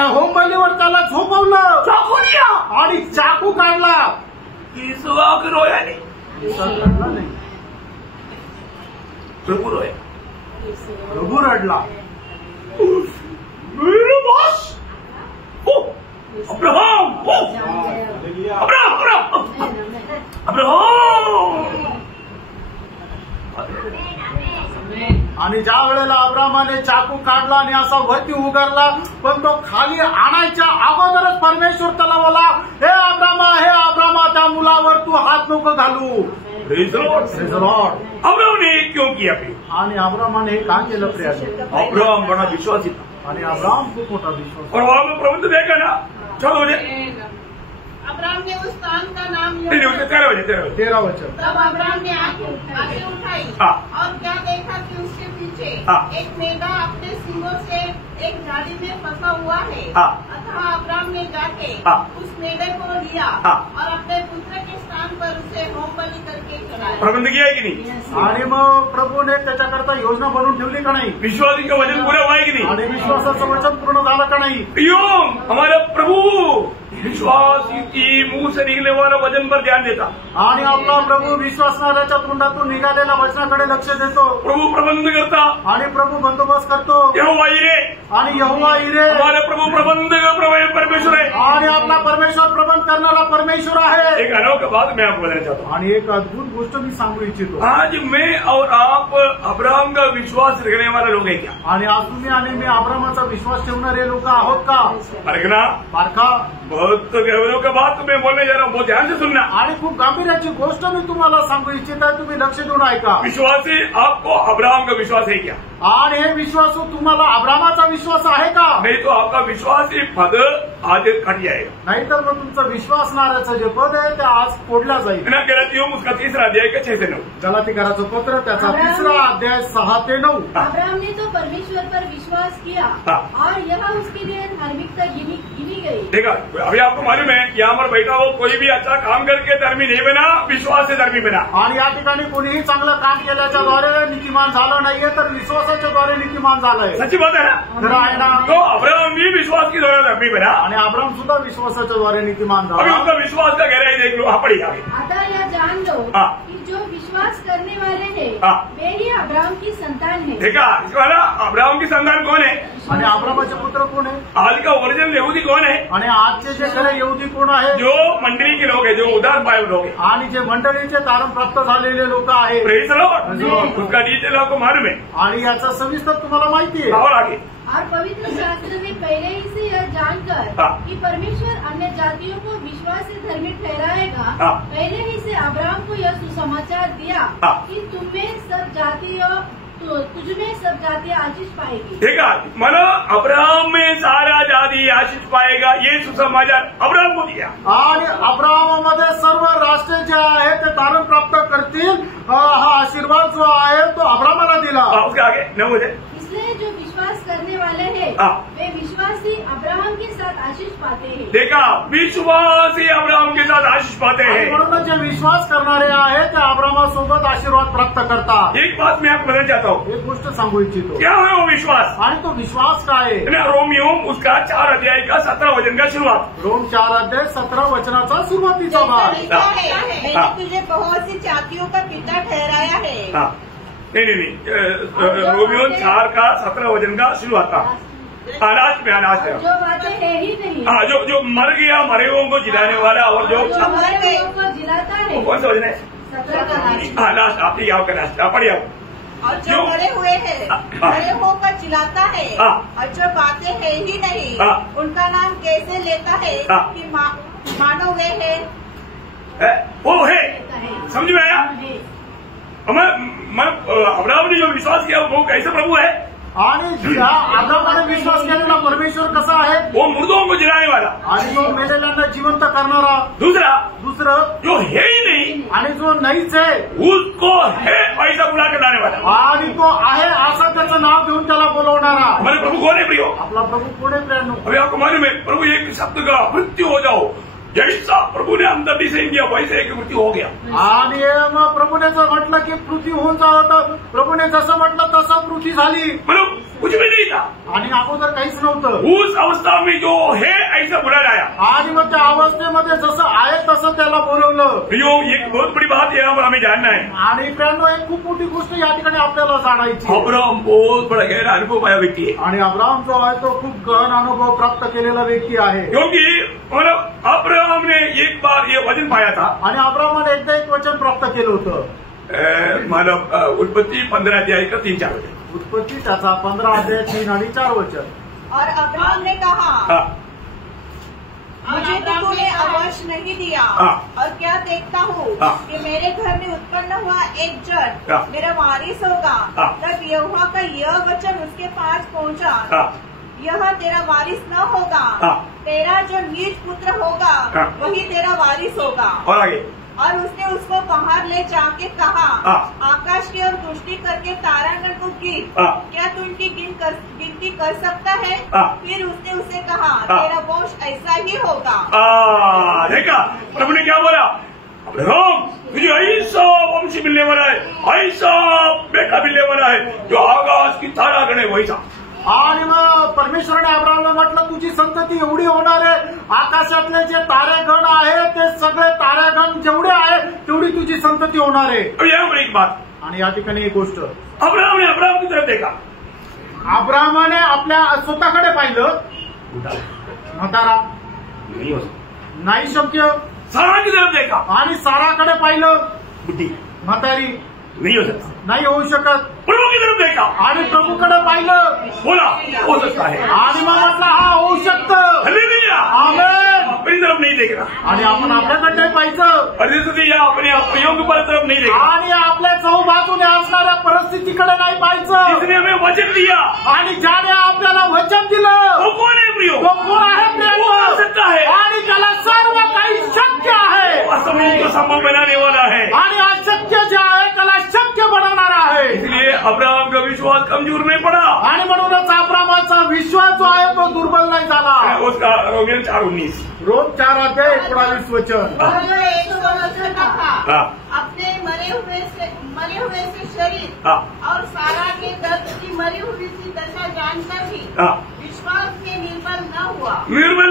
होम बलीवर त्याला झोपवलं, चाकू लिया आणि चाकू काढला। इसहाक रोया नहीं, प्रभु रोया, प्रभू रडला। मेरे बॉस अब्राहम, आणि ज्या वेळेला अब्रामाने चाकू काढला आणि असा वरती उगारला, पण तो खाली आणायच्या अगोदरच परमेश्वर त्याला बोला, हे अब्रामा त्या मुलावर तू हात नको घालू। अब्राहम ने क्यों किया? आणि अब्रामाने हे का केलं प्रिया? अब्राहम बड़ा विश्वासी था आणि अब्राम खूप मोठा विश्वास। और वहां में प्रबंध देखा ना, चलो मुझे अब्राहम ने उस स्थान का नाम नहीं, 13 बजे 13 वचन। तब अब्राहम ने आंखें उठाई और क्या देखा कि उसके पीछे एक मेढ़ा अपने सींगों से एक झाड़ी में फंसा हुआ है। अतः अब्राहम ने जाके उस मेढ़े को लिया और अपने पुत्र के स्थान पर उसे होम बलि करके चलाया। प्रबंध किया है की नहीं? आणि मग प्रभूने त्याच्याकरता योजना बनवून ठेवली का नाही? विश्वासी का वचन पूरा हुआ है की नहीं? आणि विश्वासाचं वचन पूर्ण झालं का नाही? क्यों? हमारा प्रभु विश्वासी की मुंह से निकलने वाला वचन पर ध्यान देता। आणि आपला प्रभू विश्वासणाऱ्याच्या तोंडातून निघालेल्या वचनाकडे लक्ष देतो। प्रभु प्रबंध करता आणि प्रभू बंदोबस्त करतो। यहोवा यिरे, आणि यहोवा यिरे हमारा प्रभु प्रबंध का परमेश्वर है। आणि आपला परमेश्वर प्रबंध करणारा परमेश्वर आहे। एक अनोखा बात मैं आपको बताना चाहता हूँ। आणि एक अद्भुत गोष्ट मी सांगू इच्छितो। आज मैं और आप अब्राहम का विश्वास रखने वाले लोग हैं क्या? आणि आज तुम्ही आणि मी अब्राहमाचा विश्वास ठेवणारे लोक आहोत का? परखना पारखा। बहुत गहनों का बात मैं बोलने जा रहा हूँ, बहुत ध्यान से सुनना। आणि खूप गांभीर्याची गोष्ट मी तुम्हाला सांगू इच्छित आहे, तुम्ही लक्ष देऊन ऐका। विश्वासी आपको अब्राहम का विश्वास है क्या? आणि हे विश्वासू तुम्हाला अब्राहमाचा विश्वास आहे का? नहीं तो आपका विश्वासी पद आज कट जाएगा। नाहीतर मग तुमचं विश्वासणाऱ्याचं जे पद आहे ते आज फोडल्या जाईल। ना गलतियों उसका 3 अध्याय का 6 से 9। गलातीकराचं पत्र त्याचा 3 अध्याय 6 ते 9। अब्राहम ने तो परमेश्वर पर विश्वास किया और यह उसके लिए धार्मिकता गिनी गई। देखा, अभी आपको मालूम है यहाँ पर बैठा हो कोई भी अच्छा काम करके धर्मी नहीं बना, विश्वास से धर्मी बना। आणि या ठिकाणी कोणीही चांगलं काम केल्याच्या द्वारे नीतिमान झालं नाहीये, तर विश्वासाच्या द्वारे नीतिमान झालंय। सच्ची बात है ना? खरं आहे ना? तो अब्राहम भी विश्वास के द्वारा धर्मी बना आणि अब्राहम सुद्धा विश्वासाच्या द्वारे नीतिमान अभी झाला। उसका विश्वास का गहराई देख लो। हाँ, पढ़िए आगे। अतः यह जान लो कि जो विश्वास करने वाले हैं वे ही अब्राहम की संतान है। देखा, इसका ना अब्राहम की संतान कौन है? आणि अब्राहमाचे पुत्र कोण आहे? आज का ओरिजिनल यहूदी कौन है? आणि आजचे जे खरे यहुदी कोण आहे? जो मंडली के लोग हैं, जो उदार पाए लोग हैं। आणि जे मंडळीचे तारण प्राप्त झालेले लोक आहेत। Praise Lord. उसका डिटेल आपको मालूम है आणि याचा सविस्तर तुम्हाला माहिती आहे। और आगे और पवित्र शास्त्र में पहले ही से यह जानकर कि परमेश्वर अन्य जातियों को विश्वास से धर्मी ठहराएगा, पहले ही से अब्राहम को यह सुसमाचार दिया कि तुझमें सब जातियां आशीष पाएगी। देखा, मानो अब्राहम में सारा जाति आशीष पाएगा, ये सुसमाचार अब्राहम को दिया। आणि अब्राहमामध्ये सर्व राष्ट्र जे आहे ते तारण प्राप्त करतील, हा आशीर्वाद जो आहे तो अब्राहमाला दिला। उसके आगे 9 बजे। इसलिए जो विश्वास करने वाले हैं वे विश्वासी अब्राहम के साथ आशीष पाते हैं। देखा, विश्वासी अब्राहम के साथ आशीष पाते हैं। म्हणून जे विश्वास करणारे आहेत ते अब्राहमासोबत आशीर्वाद प्राप्त करतात। एक बात मैं आपको बताना चाहता हूँ। एक गोष्ट सांगू इच्छितो। क्या है वो विश्वास? आणि तो विश्वास काय आहे? रोमियो उसका 4 अध्याय का 17 वचन का शुरुआत। रोम 4 अध्याय 17 वचनाचा सुरुवातीचा भाग। मैंने तुझे बहुत सी जातियों का पिता ठहराया है। नहीं, रोमियो 4 का 17 वचन का शुरुआत था। अनाज में जो बातें है ही नहीं। हाँ, जो मर गया, मरे हुओं को जिलाने वाला, और जो मरे हुओं को जिलाता है। कौन सा वचन है? 17 का लास्ट। हाँ, लास्ट आप ही आपका लास्ट आप पढ़िए। और जो मरे हुए हैं, मरे होकर जिलाता है, और जो बातें है ही नहीं, उनका नाम कैसे लेता है कि मानो वे है। वो है, समझ में आया? अब्राहम ने जो विश्वास किया वो कैसे प्रभु है? आणि अब्राहमाने विश्वास केलेला परमेश्वर कसा आहे? वो मुर्दों को जिलाने वाला आणि जो मेलेल्यांना जिवंत करणारा। दुसरं जो है ही नहीं आणि जो नाहीच आहे उसको है ऐसा बुला के लाने वाला। आणि तो आहे असं त्याचं नाव घेऊन त्याला बोलवणारा। हमारे प्रभु कौन है प्रियो? आपला प्रभू कोण आहे प्रियांनो? अभी आपको मालूम है, प्रभु एक शब्द का मृत्यु हो जाओ, जैसा प्रभु ने अंदर डिसाइन किया वैसे एक मृत्यू हो गया। आणि मग प्रभूने जर म्हटलं की पृथ्वी होऊन जावं, प्रभूने जसं म्हटलं तसं पृथ्वी झाली। मतलब कुछ भी नहीं था, आणि अगोदर काहीच नव्हतं। उस अवस्था में जो है ऐसा बुला लाया। आणि मग त्या अवस्थेमध्ये जसं आहे तसं त्याला बोलवलं। प्रियो, एक बहुत बड़ी बात यहाँ पर हमें जानना है। आणि प्रियांनो, एक खूप मोठी गोष्ट या ठिकाणी आपल्याला जाणायची। अब्राहम बहुत बड़ा गहरा अनुभव पाया व्यक्ती है। आणि अब्राहम जो आहे तो खूप गहन अनुभव प्राप्त केलेला व्यक्ती आहे। क्योंकि मतलब अब्राहम ने एक बार ये वचन पाया था। आणि अब्राहमाने एकदा एक वचन प्राप्त केलं होतं। मतलब उत्पत्ति 15 अध्याय का 3-4 वचन। उत्पत्ति त्याचा 15 अध्याय 3 आणि 4 वचन। और अब्राहम ने कहा, मुझे तो तूने अवश्य नहीं दिया, और क्या देखता हूँ कि मेरे घर में उत्पन्न हुआ एक जन मेरा वारिस होगा। तब यहोवा का यह वचन उसके पास पहुँचा, यह तेरा वारिस न होगा, तेरा जो नीच पुत्र होगा वही तेरा वारिस होगा। और आगे, और उसने उसको बाहर ले जाके कहा, आकाश की ओर दृष्टि करके तारागण को गिन, क्या तू इनकी गिनती कर सकता है? फिर उसने उसे कहा, तेरा वंश ऐसा ही होगा। देखा प्रभु ने क्या बोला, अब्राहम तुझे ऐसा वंश मिलने वाला है, ऐसा बेटा मिलने वाला है जो आकाश की तारागण है वैसा। आणि मग परमेश्वराने अब्राहमला म्हटलं तुझी संतती एवढी होणार आहे, आकाशातले जे तारेगण आहे ते सगळे तारेगण जेवढे आहे तेवढी तुझी संतती होणार आहे। एक बात, आणि या ठिकाणी एक गोष्ट, अब्राहम की तरफ देखा, अब्राहमाने आपल्या स्वतःकडे पाहिलं, म्हातारा नाही शक्य, सारा की तरफ देखा आणि साराकडे पाहिलं, बुद्धी म्हातारी नहीं हो सकता, नाही होऊ शकत, प्रभु की तरफ देखा आणि प्रभूकडे पाहिलं, बोला हो सकता है, आणि मग म्हटलं हा होऊ शकतं, हालेलुया, आमेन। अपनी तरफ नहीं देख रहा, आणि आपण आपल्याकडे पाहिजे, परिस्थिती या अपने अपयोग पर तरफ नहीं देख रहा, आणि आपल्या चौबाजूने असणाऱ्या परिस्थितीकडे नाही पाहिजे, जिसने हमें वचन दिया, आणि ज्याने आपल्याला वचन दिलं वो कौन है प्रियो, तो कोण आहे प्रिय? वो कर सकता है, आणि त्याला सर्व काही शक्य आहे, असंभव को संभव बनाने वाला है, आणि अशक्य जे आहे त्याला शक्य बनवणार आहे। इसलिए अब्राहम का विश्वास कमजोर नहीं पड़ा, आणि म्हणूनच अब्राहमाचा विश्वास जो आहे तो दुर्बल नाही झाला। उसका रोमियो 4:19 रोम 4:19 वचन, अपने मरे हुए से शरीर और सारा के दर्द की मरी हुई सी दशा जानकर भी विश्वास में निर्बल न हुआ, निर्बल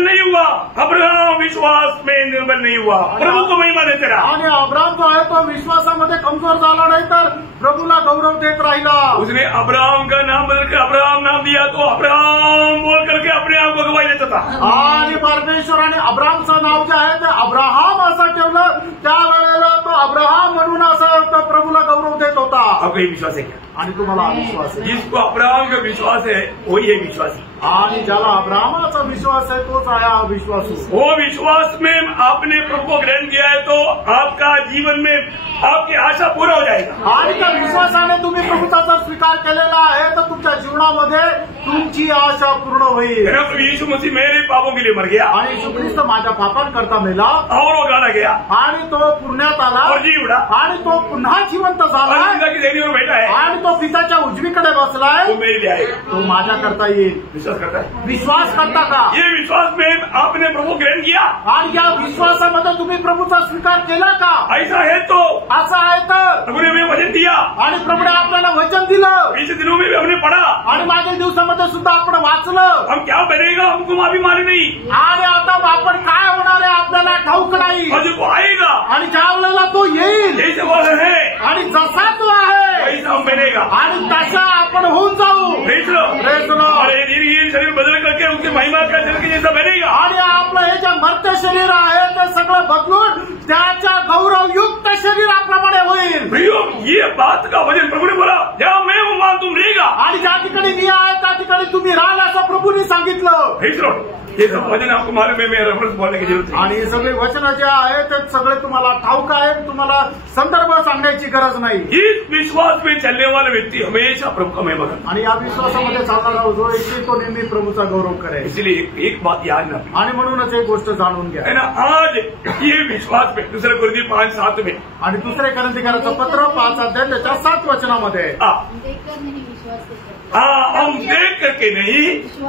नहीं हुआ, अब्राहम विश्वास में निर्बल नहीं हुआ, प्रभु को महिमा देते रहा। आणि अब्राहम जो आहे तो विश्वासामध्ये कमजोर झाला नाही तर प्रभूला गौरव देत राहिला। उसने अब्राहम का नाम बदलकर अब्राहम नाम दिया तो अब्राहम बोल करके अपने आप को गवाही देता था। आणि परमेश्वराने अब्राहमचं नाव जे आहे ते अब्राहम असं ठेवलं, त्यावेळेला तो अब्राहम म्हणून असं तो प्रभूला गौरव देत होता। आपको ये विश्वास है क्या? आणि तुम्हाला विश्वास आहे? जिसको अब्राहम का विश्वास है वही है विश्वासी, आणि ज्याला अब्राहमाचा विश्वास आहे तोच आहे हा विश्वासू। वो विश्वास में आपने प्रभु को ग्रहण किया है तो आपका जीवन में आपकी आशा पूरा हो जाएगा। आणि त्या विश्वासाने तुम्ही प्रभूचा जर स्वीकार केलेला आहे तर तुमच्या जीवनामध्ये तुमची आशा पूर्ण होईल। यीशु मसीह मेरे पापों के लिए मर गया आणि येशू ख्रिस्त माझ्या पापांकरता मेला और वो गाला गया आणि तो पुण्यात आला और जी उड़ा आणि तो पुन्हा जिवंत और झाला पिता की देहरी में बैठा है, आणि तो पिताच्या उजवीकडे बसलाय, वो मेरे लिए आएगा। तो माझ्या करता येईल। विश्वास करता है? विश्वास करता का? ये विश्वास में आपने प्रभु ग्रहण किया, आणि या विश्वासामध्ये तुम्ही प्रभूचा स्वीकार केला का? ऐसा है तो असं आहे तर प्रभु ने हमें वचन दिया, आणि प्रभूने आपल्याला वचन दिलं, पिछले दिनों में भी हमने पढ़ा, आणि मागील दिवसामध्ये सुद्धा आपण वाचलं, हम क्या बनेगा हमको माफी मालूम नहीं, आणि आता आपण काय होणार आहे आपल्याला ठाऊक नाही, और जो आएगा आणि ज्या वेळेला तो येईल जैसे वो है आणि जसा तो आहे वैसा हम बनेगा। आणि तसा आपण होऊन जाऊ। Praise low, praise low. और ये धीरे शरीर बदल करके उसकी महिमा का शरीर के जैसा बनेगा, आणि आपलं हे जे मर्त्य शरीर आहे ते सगळं बदलून त्याच्या गौरवयुक्त शरीराप्रमाणे होईल। प्रियो ये बात का वचन प्रभु ने बोला, जहाँ मैं हूँ वहाँ तुम रहेगा, आणि ज्या ठिकाणी मी आहे त्या ठिकाणी तुम्ही राहाल असं प्रभूंनी सांगितलं। Praise low. ये सब वचन आपको मालूम है, मैं रेफरेंस बोलने की जरूरत नहीं। आणि हे सगळे वचन जे आहे ते सगळे तुम्हाला ठाऊक आहे, तुम्हाला संदर्भ सांगायची गरज नाही। इस विश्वास में चलने वाला व्यक्ति हमेशा प्रभु का महिमा करता है, आणि या विश्वासामध्ये चालणारा जो व्यक्ती तो नेहमी प्रभूचा गौरव करेल। इसलिए एक बात याद ना, आणि म्हणूनच एक गोष्ट जाणून घ्या है ना, आज ये विश्वास में दूसरे कुरिन्थी 5:7 में, आणि दुसरे कोरिन्थीकरांचं पत्र 5 त्याच्या 7 वचनामध्ये देखकर नहीं विश्वास से करते। हम देख करके नहीं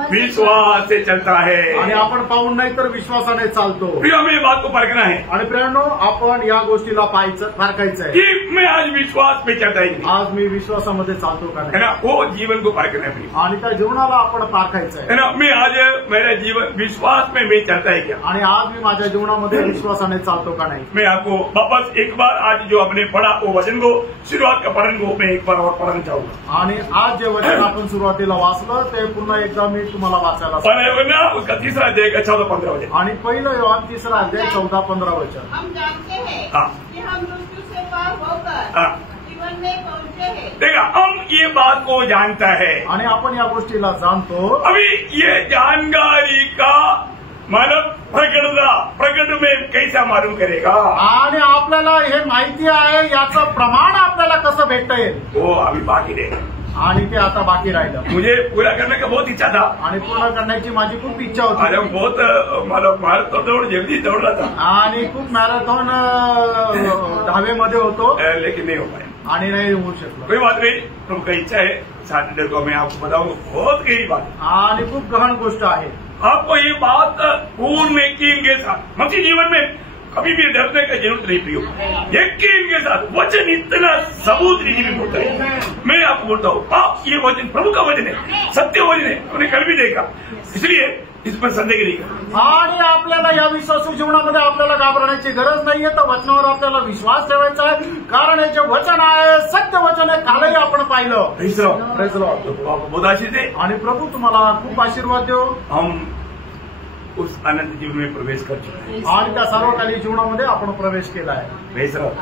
विश्वास से चलता है। आणि आपण पाहून नाही तर विश्वासाने चालतो। प्रिय हमें ये बात को परखना है आणि प्रियांनो आपण या गोष्टीला पारखायचं आहे कि मैं आज विश्वास में चलता ही नहीं, आज मी विश्वासामध्ये चालतो का है नाही, ना, वो जीवन को परखना है। आणि त्या जीवनाला आपण पारखायचं है आहे। ना, मैं आज मेरा जीवन विश्वास में मैं चलता है क्या, आणि आज मी माझ्या जीवनामध्ये विश्वासाने चालतो का नाही। मैं आपको वापस एक बार आज जो आपने पढ़ा वो वचन को शुरुआत का पठन को मैं एक बार और पढ़ना चाहूंगा। आणि आज जे वचन आपण सुरुवातीला वाचलं ते पुन्हा एकदा मी तुम्हाला वाचायला ना उसका 3रा अध्याय 14-15 वचन, आणि पहिलं योहान 3रा अध्याय 14-15 वचन। हम जानते हैं कि हम मृत्यु से पार होकर जीवन में पहुंचे हैं। देखा, हम ये बात को जानता है, आणि आपण या गोष्टीला जाणतो। अभी ये जानकारी का मतलब प्रकट में कैसा मालूम करेगा, आणि आपल्याला हे माहिती आहे याचं प्रमाण आपल्याला कसं भेटता येईल वो अभी बाकी रहेगा। आणि ते आता बाकी राहिलं. मुझे पूरा करने का बहुत इच्छा था आणि पूर्ण करण्याची माझी खूप इच्छा होती. अरे बहुत मला मॅरेथॉन दौड़ जल्दी दौड़ला था आणि खूप मॅरेथॉन धावेमध्ये होतो, लेकिन नहीं हो पाया. आणि नाही होऊ शकलो. कोई बात नहीं, प्रभु का इच्छा है. सैटरडे को मैं आपको बताऊंगा, बहुत गहरी बात. आणि खूप गहन गोष्ट आहे. आपको ये बात पूर्ण यकीन के साथ मसीह जीवन में कभी भी डरने की जरूरत नहीं प्रियो. यकीन के साथ वचन इतना सबूत नहीं होता है. मैं आपको बोलता हूँ, आप ये वचन प्रभु का वचन है, सत्य वचन है. हमने कल भी देखा, इसलिए इस पर संदेह नहीं करना. आणि आपल्याला या विश्वासू जीवनामध्ये आपल्याला घाबरण्याची गरज नाहीये. तर वचनावर आपल्याला विश्वास ठेवायचा आहे, कारण हे जे वचन आहे सत्य वचन आहे. कालही आपण पाहिलं. Praise Lord. बहुत आशीष है. आणि प्रभू तुम्हाला खूप आशीर्वाद देव. हम उस अनंत जीवन में प्रवेश कर चुके हैं आणि त्या सर्वकालीन जीवनामध्ये आपण प्रवेश केला आहे. Praise Lord.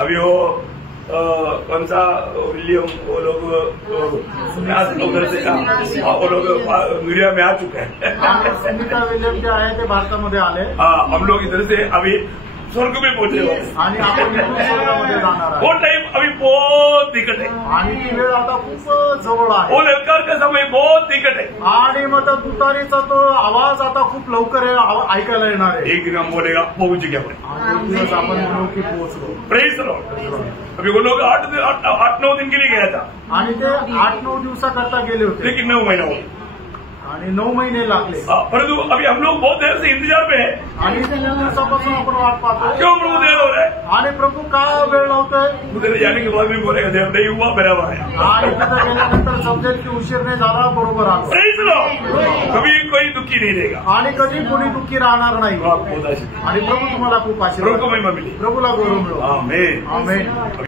अभी वो कौन सा विलियम वो लोग उधर से वो लोग मीडिया में आ चुके हैं. सुनीता विल्यम जे आहे ते भारतामध्ये आले. हम लोग इधर से अभी स्वर्ग में पहुंचे हो आणि आपण इथून स्वर्गामध्ये जाणार वो आहे. टाइम अभी बहुत निकट है. आणि ती वेळ आता खूप जवळ आहे. वो ललकार का समय बहुत निकट है. आणि मग त्या तुतारीचा तो आवाज आता खूप लवकर ऐकायला येणार आहे. एक दिन हम बोलेगा पहुंच गया. आणि एक दिवस आपण म्हणू की पोहोचलो. Praise Lord. अभी वो लोग 8-9 दिन के लिए गया था, आणि ते 8-9 दिवसाकरता गेले होते, लेकिन 9 महीना हो. आणि 9 महिने लागले. परंतु अभी हम लोग बहुत देर से इंतजार में है. आणि 3 दिवसापासून आपण वाट पाहतो. क्यों प्रभु देर हो रहा है? आणि प्रभू का वेळ लावतोय? उधर जाने के बाद भी बोलेगा देर नहीं हुआ, बराबर है. आणि तिथे गेल्यानंतर समजेल की उशीर नाही झाला, बरोबर आलो. Praise Lord. कभी कोई दुखी नहीं रहेगा. आणि कधी कोणी दुःखी राहणार नाही. बहुत आशीष. आणि प्रभू तुम्हाला खूप आशीर्वाद. प्रभु को महिमा मिली. प्रभूला गौरव मिळो. आमेन. आमेन.